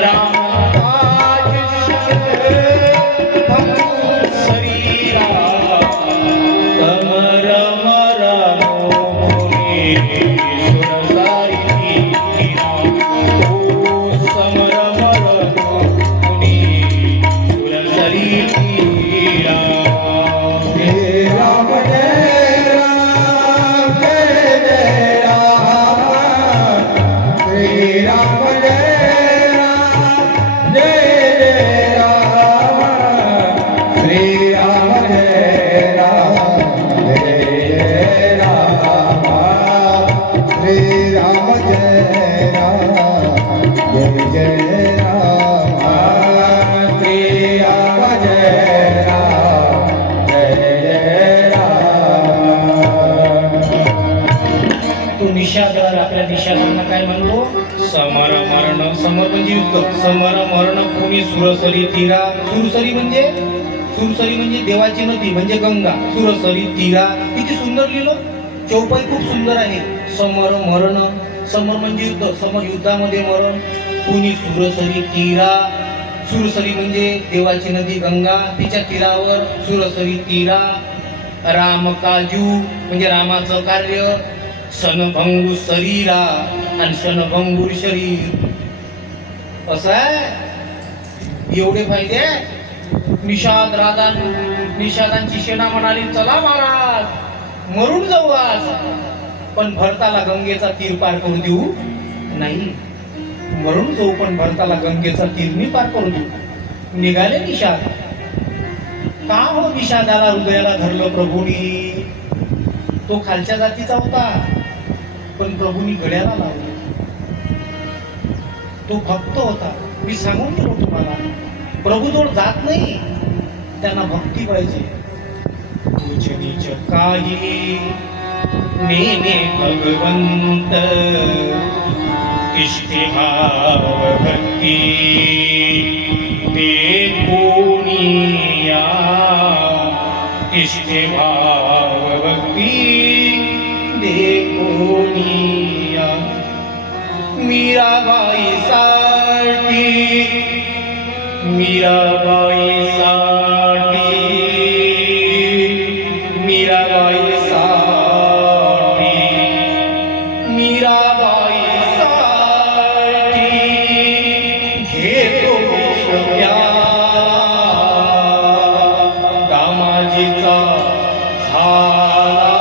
राम काज भंगु शरीरा, समर मरण पुनी सुरसरी तीरा, ओ समर मरण पुनी सुरसरी तीरा. श्री राम जय राम जय जय राम, श्री राम जय राम जय जय राम, श्री राम जय राम जय जय राम, श्री राम जय राम जय जय राम, श्री राम जय राम जय जय राम. तो निषादार आपल्या निषादांना काय म्हणतो? समर मरण, समर म्हणजे युद्ध, समर मरण कोणी सुरसरी तीरा, सुरसरी म्हणजे देवाची नदी म्हणजे गंगा, सुरसरी तीरा. किती सुंदर लिहिलं, चौपाई खूप सुंदर आहे. समर मरण, समर म्हणजे युद्ध, समर युद्धामध्ये मरण, कोणी सुरसरी तीरा, सुरसरी म्हणजे देवाची नदी गंगा, तिच्या तीरावर सुरसरी तीरा. राम काजू म्हणजे रामाचं कार्य, सनभंगू शरीरा आणि सनभंगूर शरीर. असं आहे, एवढे फायदे. निषादांची सेना म्हणाली चला महाराज मरून जाऊ आज, पण भरताला गंगेचा तीर पार करू देऊ नाही. मरून जाऊ पण भरताला गंगेचा तीर मी पार करू देऊ. निघाले निषाद. का हो निषादाला हृदयाला धरलं प्रभूनी? तो खालच्या जातीचा होता, पण प्रभूंनी गड्याला लावलं. तो भक्त होता. मी सांगून गेलो तुम्हाला, प्रभूजवळ जात नाही, त्यांना भक्ती पाहिजे. उच नीच काही नेने भगवंत, इष्टे भाव भक्ती ते कोणिया, इष्टे भाव भक्ती ते कोणिया. मीराबाई साठी, मीराबाई साठी, मीराबाई साठी, मीराबाई साठी घेतो प्याला दामाजीचा झाला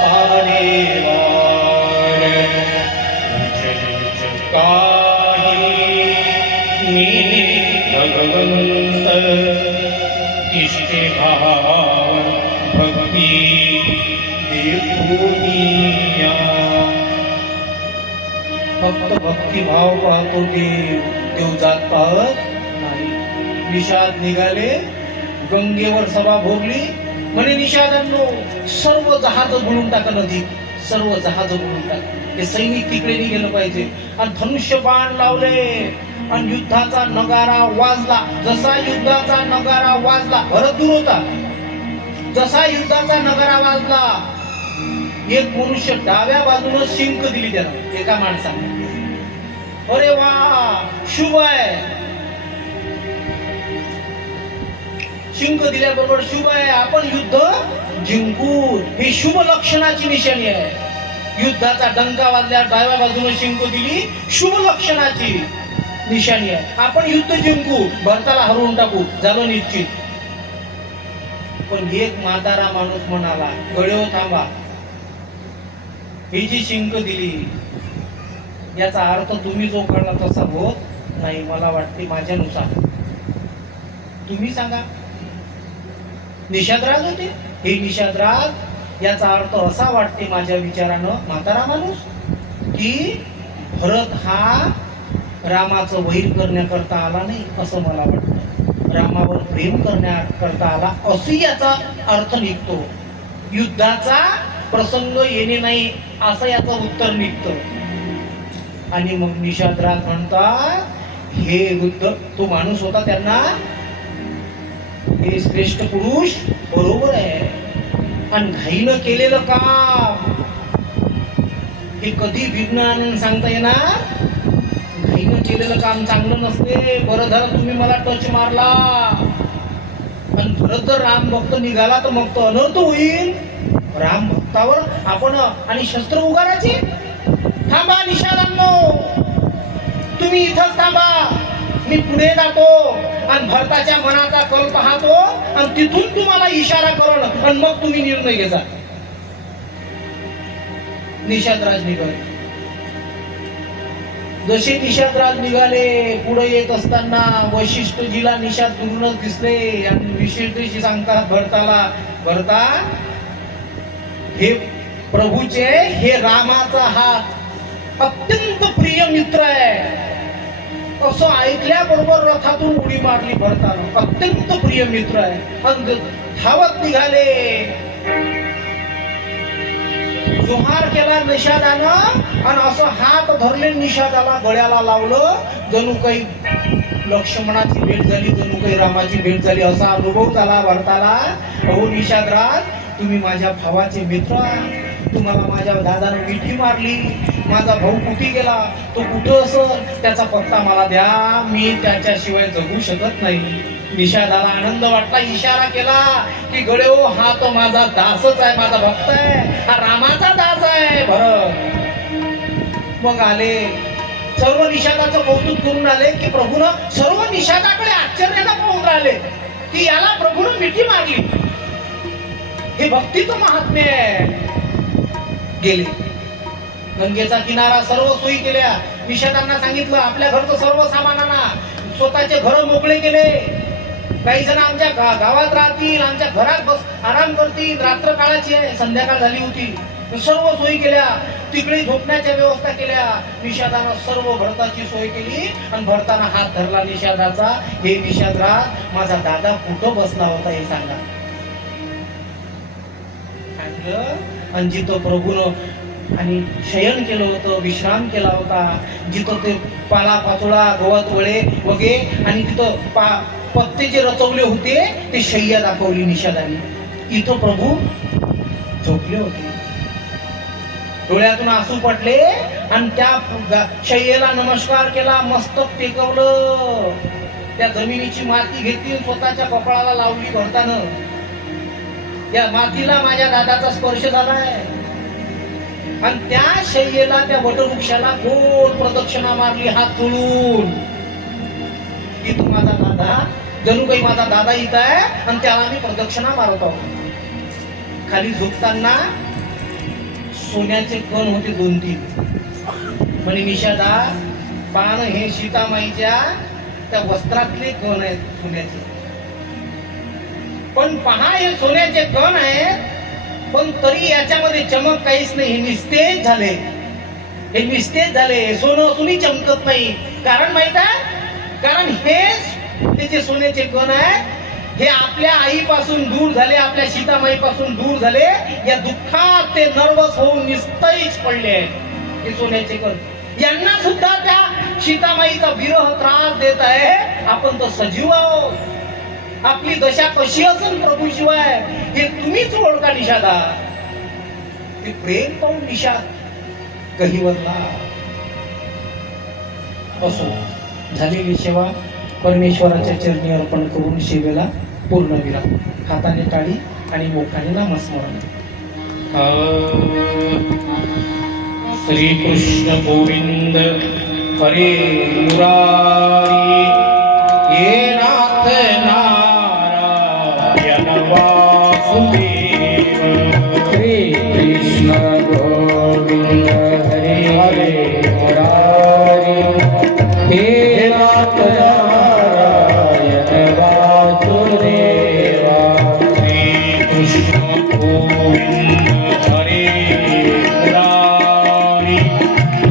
पाडेवार. काही नेने भगवंत, इष्टे भाव भक्ती देवनिया. फक्त भक्तिभाव पाहतो देव जात पाहत नाही. निषाद निघाले, गंगेवर सभा भोगली. म्हणे निषादांनो सर्व जहाज बुडून टाका नदीत, सर्व जहाज म्हणून टाक. हे सैनिक तिकडे नाही गेलं पाहिजे. आणि धनुष्य बाण लावले आणि युद्धाचा नगारा वाजला. जसा युद्धाचा नगारा वाजला, भरत दूर होता. जसा युद्धाचा नगारा वाजला, एक मनुष्य डाव्या बाजूनं शिंक दिली त्यानं एका माणसाने. अरे वा, शुभ आहे. शिंक दिल्याबरोबर शुभ आहे, आपण युद्ध जिंकू. ही शुभ लक्षणाची निशाणी आहे. युद्धाचा डंका वाजल्या, डाव्या बाजूने शिंक दिली, शुभ लक्षणाची निशाणी आहे. आपण युद्ध जिंकू, भरताला हरवून टाकू, झालं निश्चित. पण एक म्हातारा माणूस म्हणाला, गड्यो थांबा, ही जी शिंक दिली याचा अर्थ तुम्ही जो कळला तसा होत नाही. मला वाटते माझ्यानुसार. तुम्ही सांगा. निषादराज होते हे. निषादराज याचा अर्थ असा वाटते माझ्या विचारानं, म्हातारा माणूस, की भरत हा रामाचं वैर करण्याकरता आला नाही असं मला वाटतं. रामावर प्रेम करण्याकरता आला अशी याचा अर्थ निघतो. युद्धाचा प्रसंग येणे नाही असं याचं उत्तर निघतं. आणि मग निषादराज म्हणतात, हे वृद्ध तो माणूस होता त्यांना, हे श्रेष्ठ पुरुष बरोबर आहे. आणि घाईनं केलेलं काम हे कधी विज्ञान सांगता येणार. घाईनं केलेलं काम चांगलं नसते. बरं झालं तुम्ही मला टच मारला. आणि भरत जर राम भक्त निघाला तर मग तो अनर्थ होईल. राम भक्तावर आपण आणि शस्त्र उगारायचे. थांबा निषादांनो, तुम्ही इथंच थांबा, मी पुढे जातो आणि भरताच्या मनाचा कल पाहतो आणि तिथून तुम्हाला इशारा करून आणि मग तुम्ही निर्णय घ्या. निषादराज निघाले. जसे निषादराज निघाले, पुढे येत असताना वशिष्ठजीला निषाद दूरूनच दिसले आणि वशिष्ठजी सांगतात भरताला, भरता, हे प्रभूचे, हे रामाचा हा अत्यंत प्रिय मित्र आहे. असं ऐकल्याबरोबर रथातून उडी मारली भरतानं. अत्यंत प्रिय मित्र आहे. आणि धावत निघाले. जोहार केला निषादानं आणि असं हात धरले निषादाला, गळ्याला लावलं. जणू काही लक्ष्मणाची भेट झाली, जणू काही रामाची भेट झाली असा अनुभव झाला भरताला. अहो निषादराज, तुम्ही माझ्या भावाचे मित्र, तुम्हाला माझ्या दादानं मिठी मारली. माझा भाऊ कुठे गेला, तो कुठं असेल त्याचा पत्ता मला द्या, मी त्याच्याशिवाय जगू शकत नाही. निषादाला आनंद वाटला. इशारा केला की गड्यो, हा तो माझा दासच आहे, माझा भक्त आहे, हा रामाचा दास आहे भरत. मग आले, सर्व निषादाचं कौतुक करून आले की प्रभूनं सर्व निषादाकडे आश्चर्यानं पाहून राहिले की याला प्रभूनं मिठी मारली. हे भक्तीचं महात्म्य आहे. गेले. गंगेचा किनारा सर्व सोयी केल्या. निषादांना सांगितलं आपल्या घरचं सर्व सामानांना, स्वतःचे घर मोकळे केले. काही जण आमच्या गावात राहतील, आमच्या घरात बस आराम करतील. रात्र काळाची आहे, संध्याकाळ झाली होती. सर्व सोयी केल्या. तिकडे झोपण्याच्या व्यवस्था केल्या. निषादानं सर्व भरताची सोय केली आणि भरताना हात धरला निषादाचा. हे निषादराज, माझा दादा कुठं बसला होता हे सांगा. आणि जिथं प्रभूनं आणि शयन केलं होतं, विश्राम केला होता, जिथं ते पाला पाचोळा, गवत वळे वगैरे आणि तिथं पत्ते जे रचवले होते ते शय्या दाखवली निषादाने. इथं प्रभू झोपले होते. डोळ्यातून आसू पडले आणि त्या शय्येला नमस्कार केला, मस्तक टेकवलं. त्या जमिनीची माती घेतली, स्वतःच्या कपाळाला लावली भरतानं. त्या मातीला माझ्या दादाचा स्पर्श झालाय. आणि त्या शय्येला, त्या वटवृक्षाला गोल प्रदक्षिणा मारली हात जोडून की तू माझा दादा, जणू काही माझा दादा इथं आहे आणि त्याला मी प्रदक्षिणा मारत आहोत. खाली झोपताना सोन्याचे कण होते 2-3. म्हणे निषादा, पान हे सीतामाईच्या त्या वस्त्रातले कण आहेत सोन्याचे. पण पहा, हे सोन्याचे कण आहेत पण तरी याच्यामध्ये चमक काहीच नाही. हे निस्तेज झाले. हे निस्तेज झाले. सोनं असूनही चमकत नाही. कारण माहित आहे, कारण हे जे सोन्याचे कण आहे हे आपल्या आईपासून दूर झाले, आपल्या सीतामाईपासून दूर झाले, या दुःखात ते नर्वस होऊन निस्तैज पडले आहेत. हे सोन्याचे कर यांना सुद्धा त्या सीतामाईचा विरह त्रास देत आहे. आपण तर सजीव आहोत, आपली दशा कशी असेल प्रभू शिवाय हे तुम्हीच ओळखा निषादा. ते प्रेम पाहून निषाद गहिवरला. असो, झालेली सेवा परमेश्वराच्या चरणी अर्पण करून सेवेला पूर्ण विराम. हाताने टाळी आणि मुखाने नामस्मरण. श्री कृष्ण गोविंद हरे मुरारी हे नाथ नारायण वासुदेव. श्री कृष्ण गोविंद हरे हरे मुरारी हे नाथ नारायण वासुदेव. श्री कृष्ण गोविंद हरे मुरारी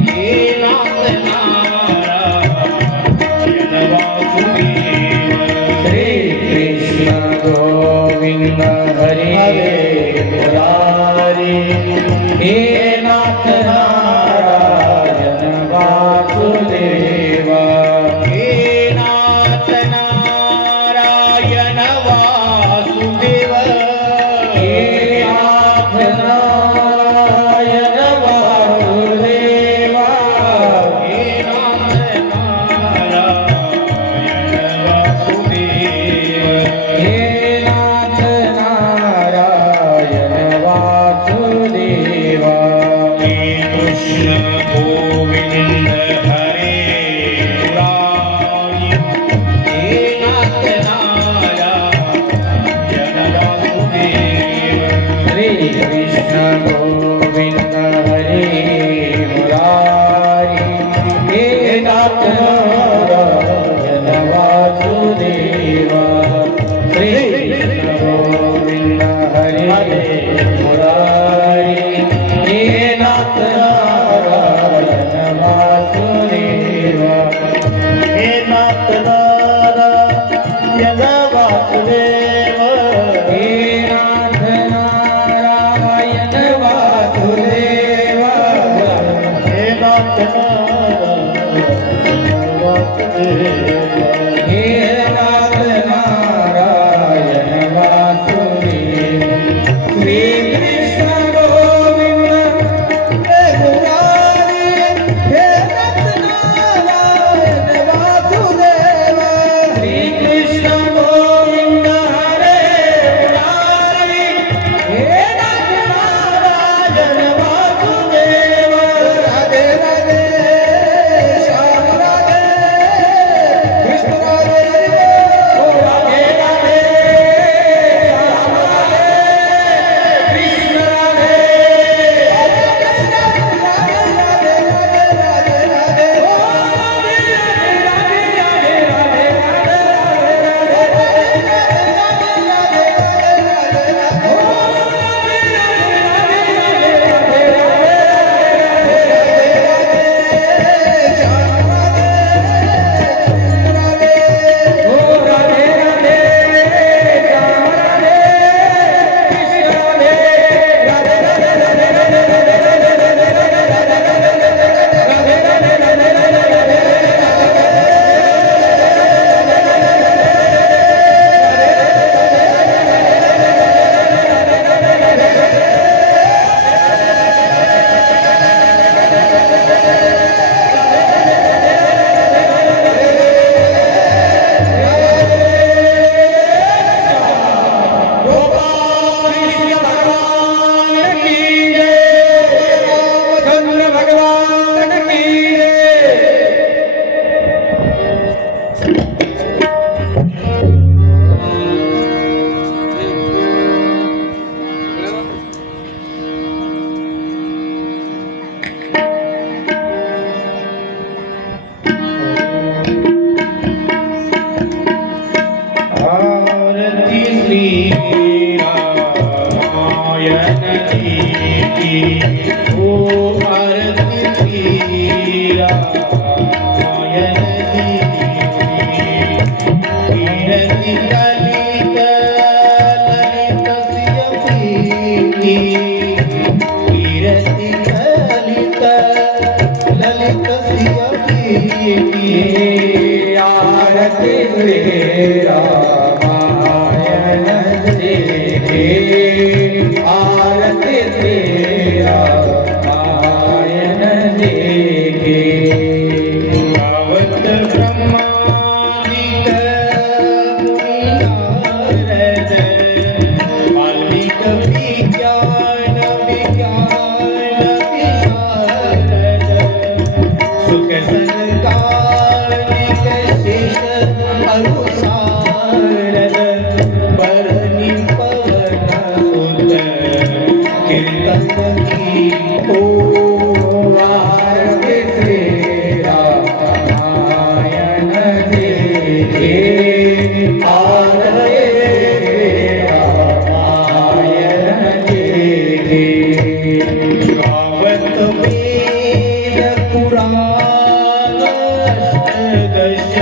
हे नाथ नारायण वासुदेव. श्री कृष्ण गोविंद हरे हरे मुरारी हे नाथ नारायण वासुदेव. हे नाथ नारायण वासुदेव. हे नाथ नारायण वासुदेव. हे नाथ नारायण वासुदेव. हे नाथ नारायण वासुदेव. श्री कृष्ण गोविंद हरे मुरारी हे नाथ नारायण वासुदेव. श्री कृष्ण गोविंद हरे मुरारी हे नाथ नारायण वासुदेव. श्री कृष्ण गोविंद हरे मुरारी हे नाथ नारायण वासुदेव. हे नाथ नारायण वासुदेव. हे नाथ नारायण वासुदेव. हे नाथ नारायण वासुदेव. हे नाथ नारायण वासुदेव. श्री कृष्ण गोविंद हे मुरारी हे नाथ नारायण वासुदेव. श्री कृष्ण गोविंद हरे मुरारी हे नाथ नारायण वासुदेव. राधे राधे श्याम राधे कृष्ण आरती श्री रामायण जी की आरती श्री रामायण जी की गावत ब्रह्मादिक मुनिनारद वाल्मीक विज्ञान विशारद सुख संकालिक शेष अनुसारद बरनी पवन सुत कीर्तन की ओ आरती श्री रामायण जी की आरती श्री रामायण जी की गावत वेद पुराण अष्टदश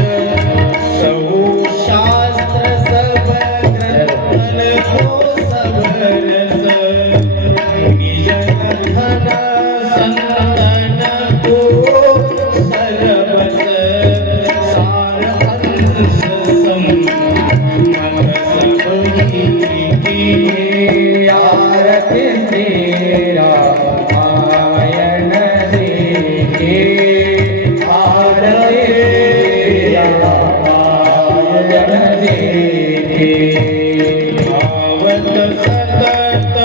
सौ शास्त्र सब ग्रंथन को सब रस मुनिजन धन संतन को सरबस सार अंश सम्मत सब की आरती श्री रामायण जी की आरती रामायण जी की भावत सतत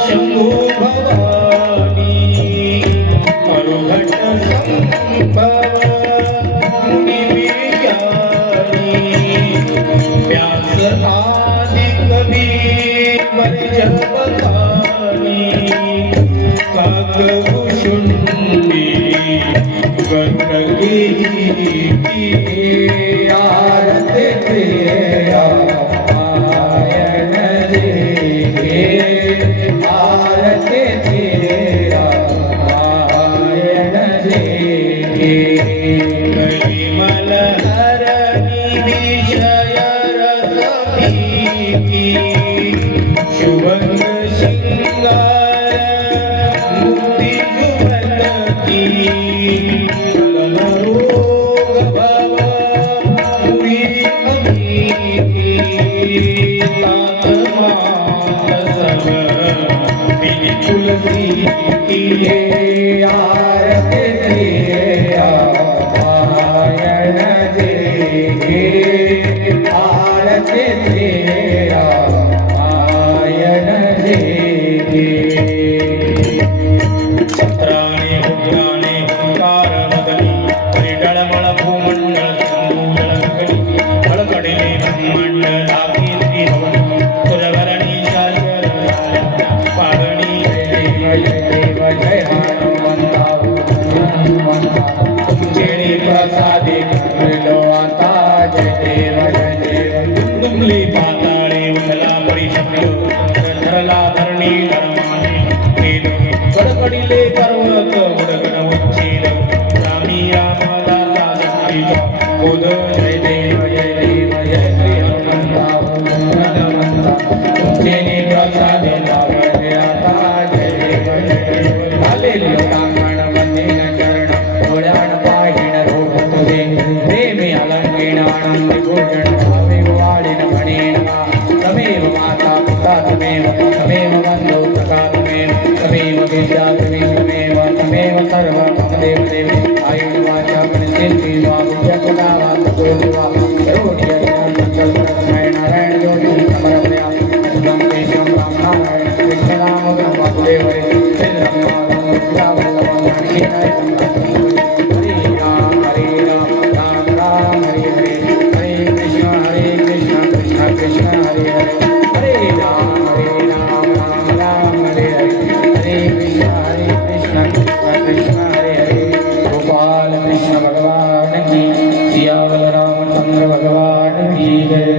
शंभु भवानी मरुघट संभव मुनि विज्ञानी व्यास आदि कबीर वर्ज बखानी काकभूषुंडी गरुड़ की आरती श्री रामायण जी की आरती श्री रामायण जी की कलिमल हरनि विषय रस भीति शुभंग श्रृंगार मुक्ति जुगल की कलन रोग भव मुनि अभीति तात मात सब बिनि तुलसी की आरती श्री रामायण जी की आरती श्री रामायण जी की छत्राणि भुजानि हुंकार मदनी परिडळमळ भूमंडळ सिंधूजळ गगनी फळकडिले ब्रह्मांड लाभी त्रिभुवन कुलवरणी शायर पावनी जय देव जय हनुमंता तुमचेणी प्रसादी मिलो आता जय देव जय देव दुमली पाताळे उठला परिशब्द धरला धरणी धर्माने केल कडकडीले पर्वत उडगण उच्चील रामी आम्हाला साधकी बोध जय देव जय देव जय श्री हनुमंता हनुमंता तुमचे प्रसादी लाभले आता जय देव जय देव झाले लोकांगण वंदिन चरण डोळ्यान पाहिण रूप तुझे प्रेमी अलंकीण आनंद भूषण भावे वाळीन म्हणेन तमेव माता पिता तमेव बंधु सखा तमेव विद्या तमेव सर्व मम देव देव आयुष वाचा सिद्धि स्वामी कुला वात गुरुवा रोड्य नारायण ज्योति समर्पया नम केशव राम नारायण कृष्ण राम वासुदेव श्रीराम राम हरे राम राम राम हरे हरे हरे कृष्ण कृष्ण कृष्ण हरे हरे हरे राम राम राम हरे हरे हरे कृष्ण कृष्ण कृष्ण हरे हरे गोपाल कृष्ण भगवान की सियावल रामचंद्र भगवान की जय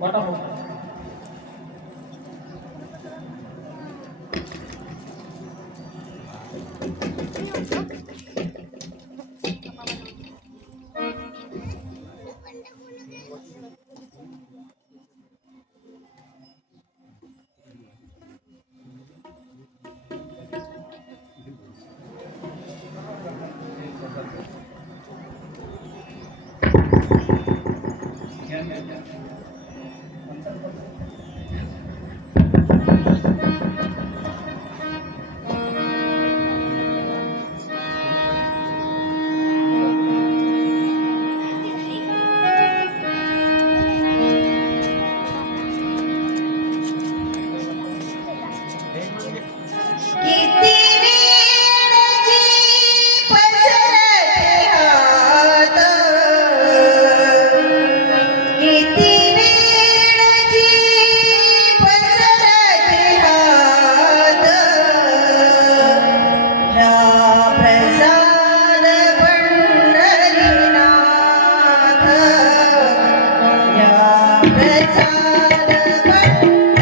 वाटा बघा. किती वेळची पसरते हात, किती वेळची पसरते हात, ह्या प्रसाद पंढरीनाथ, ह्या प्रसाद पंढरीनाथ.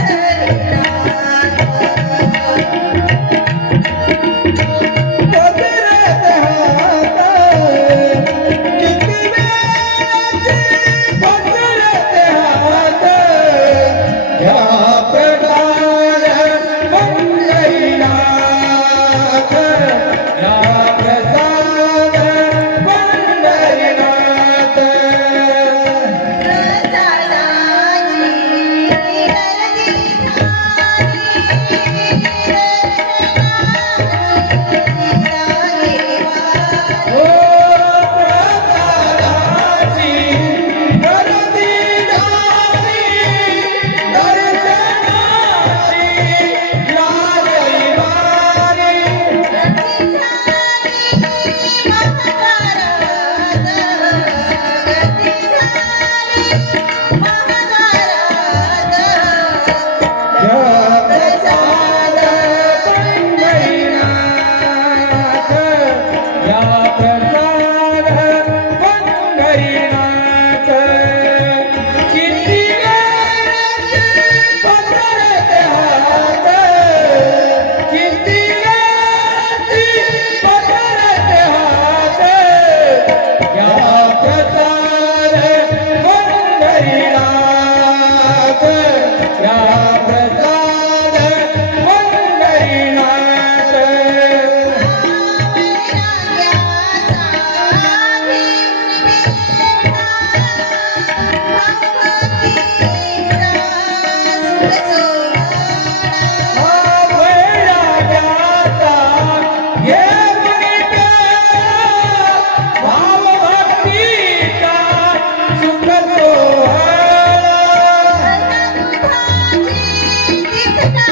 Kita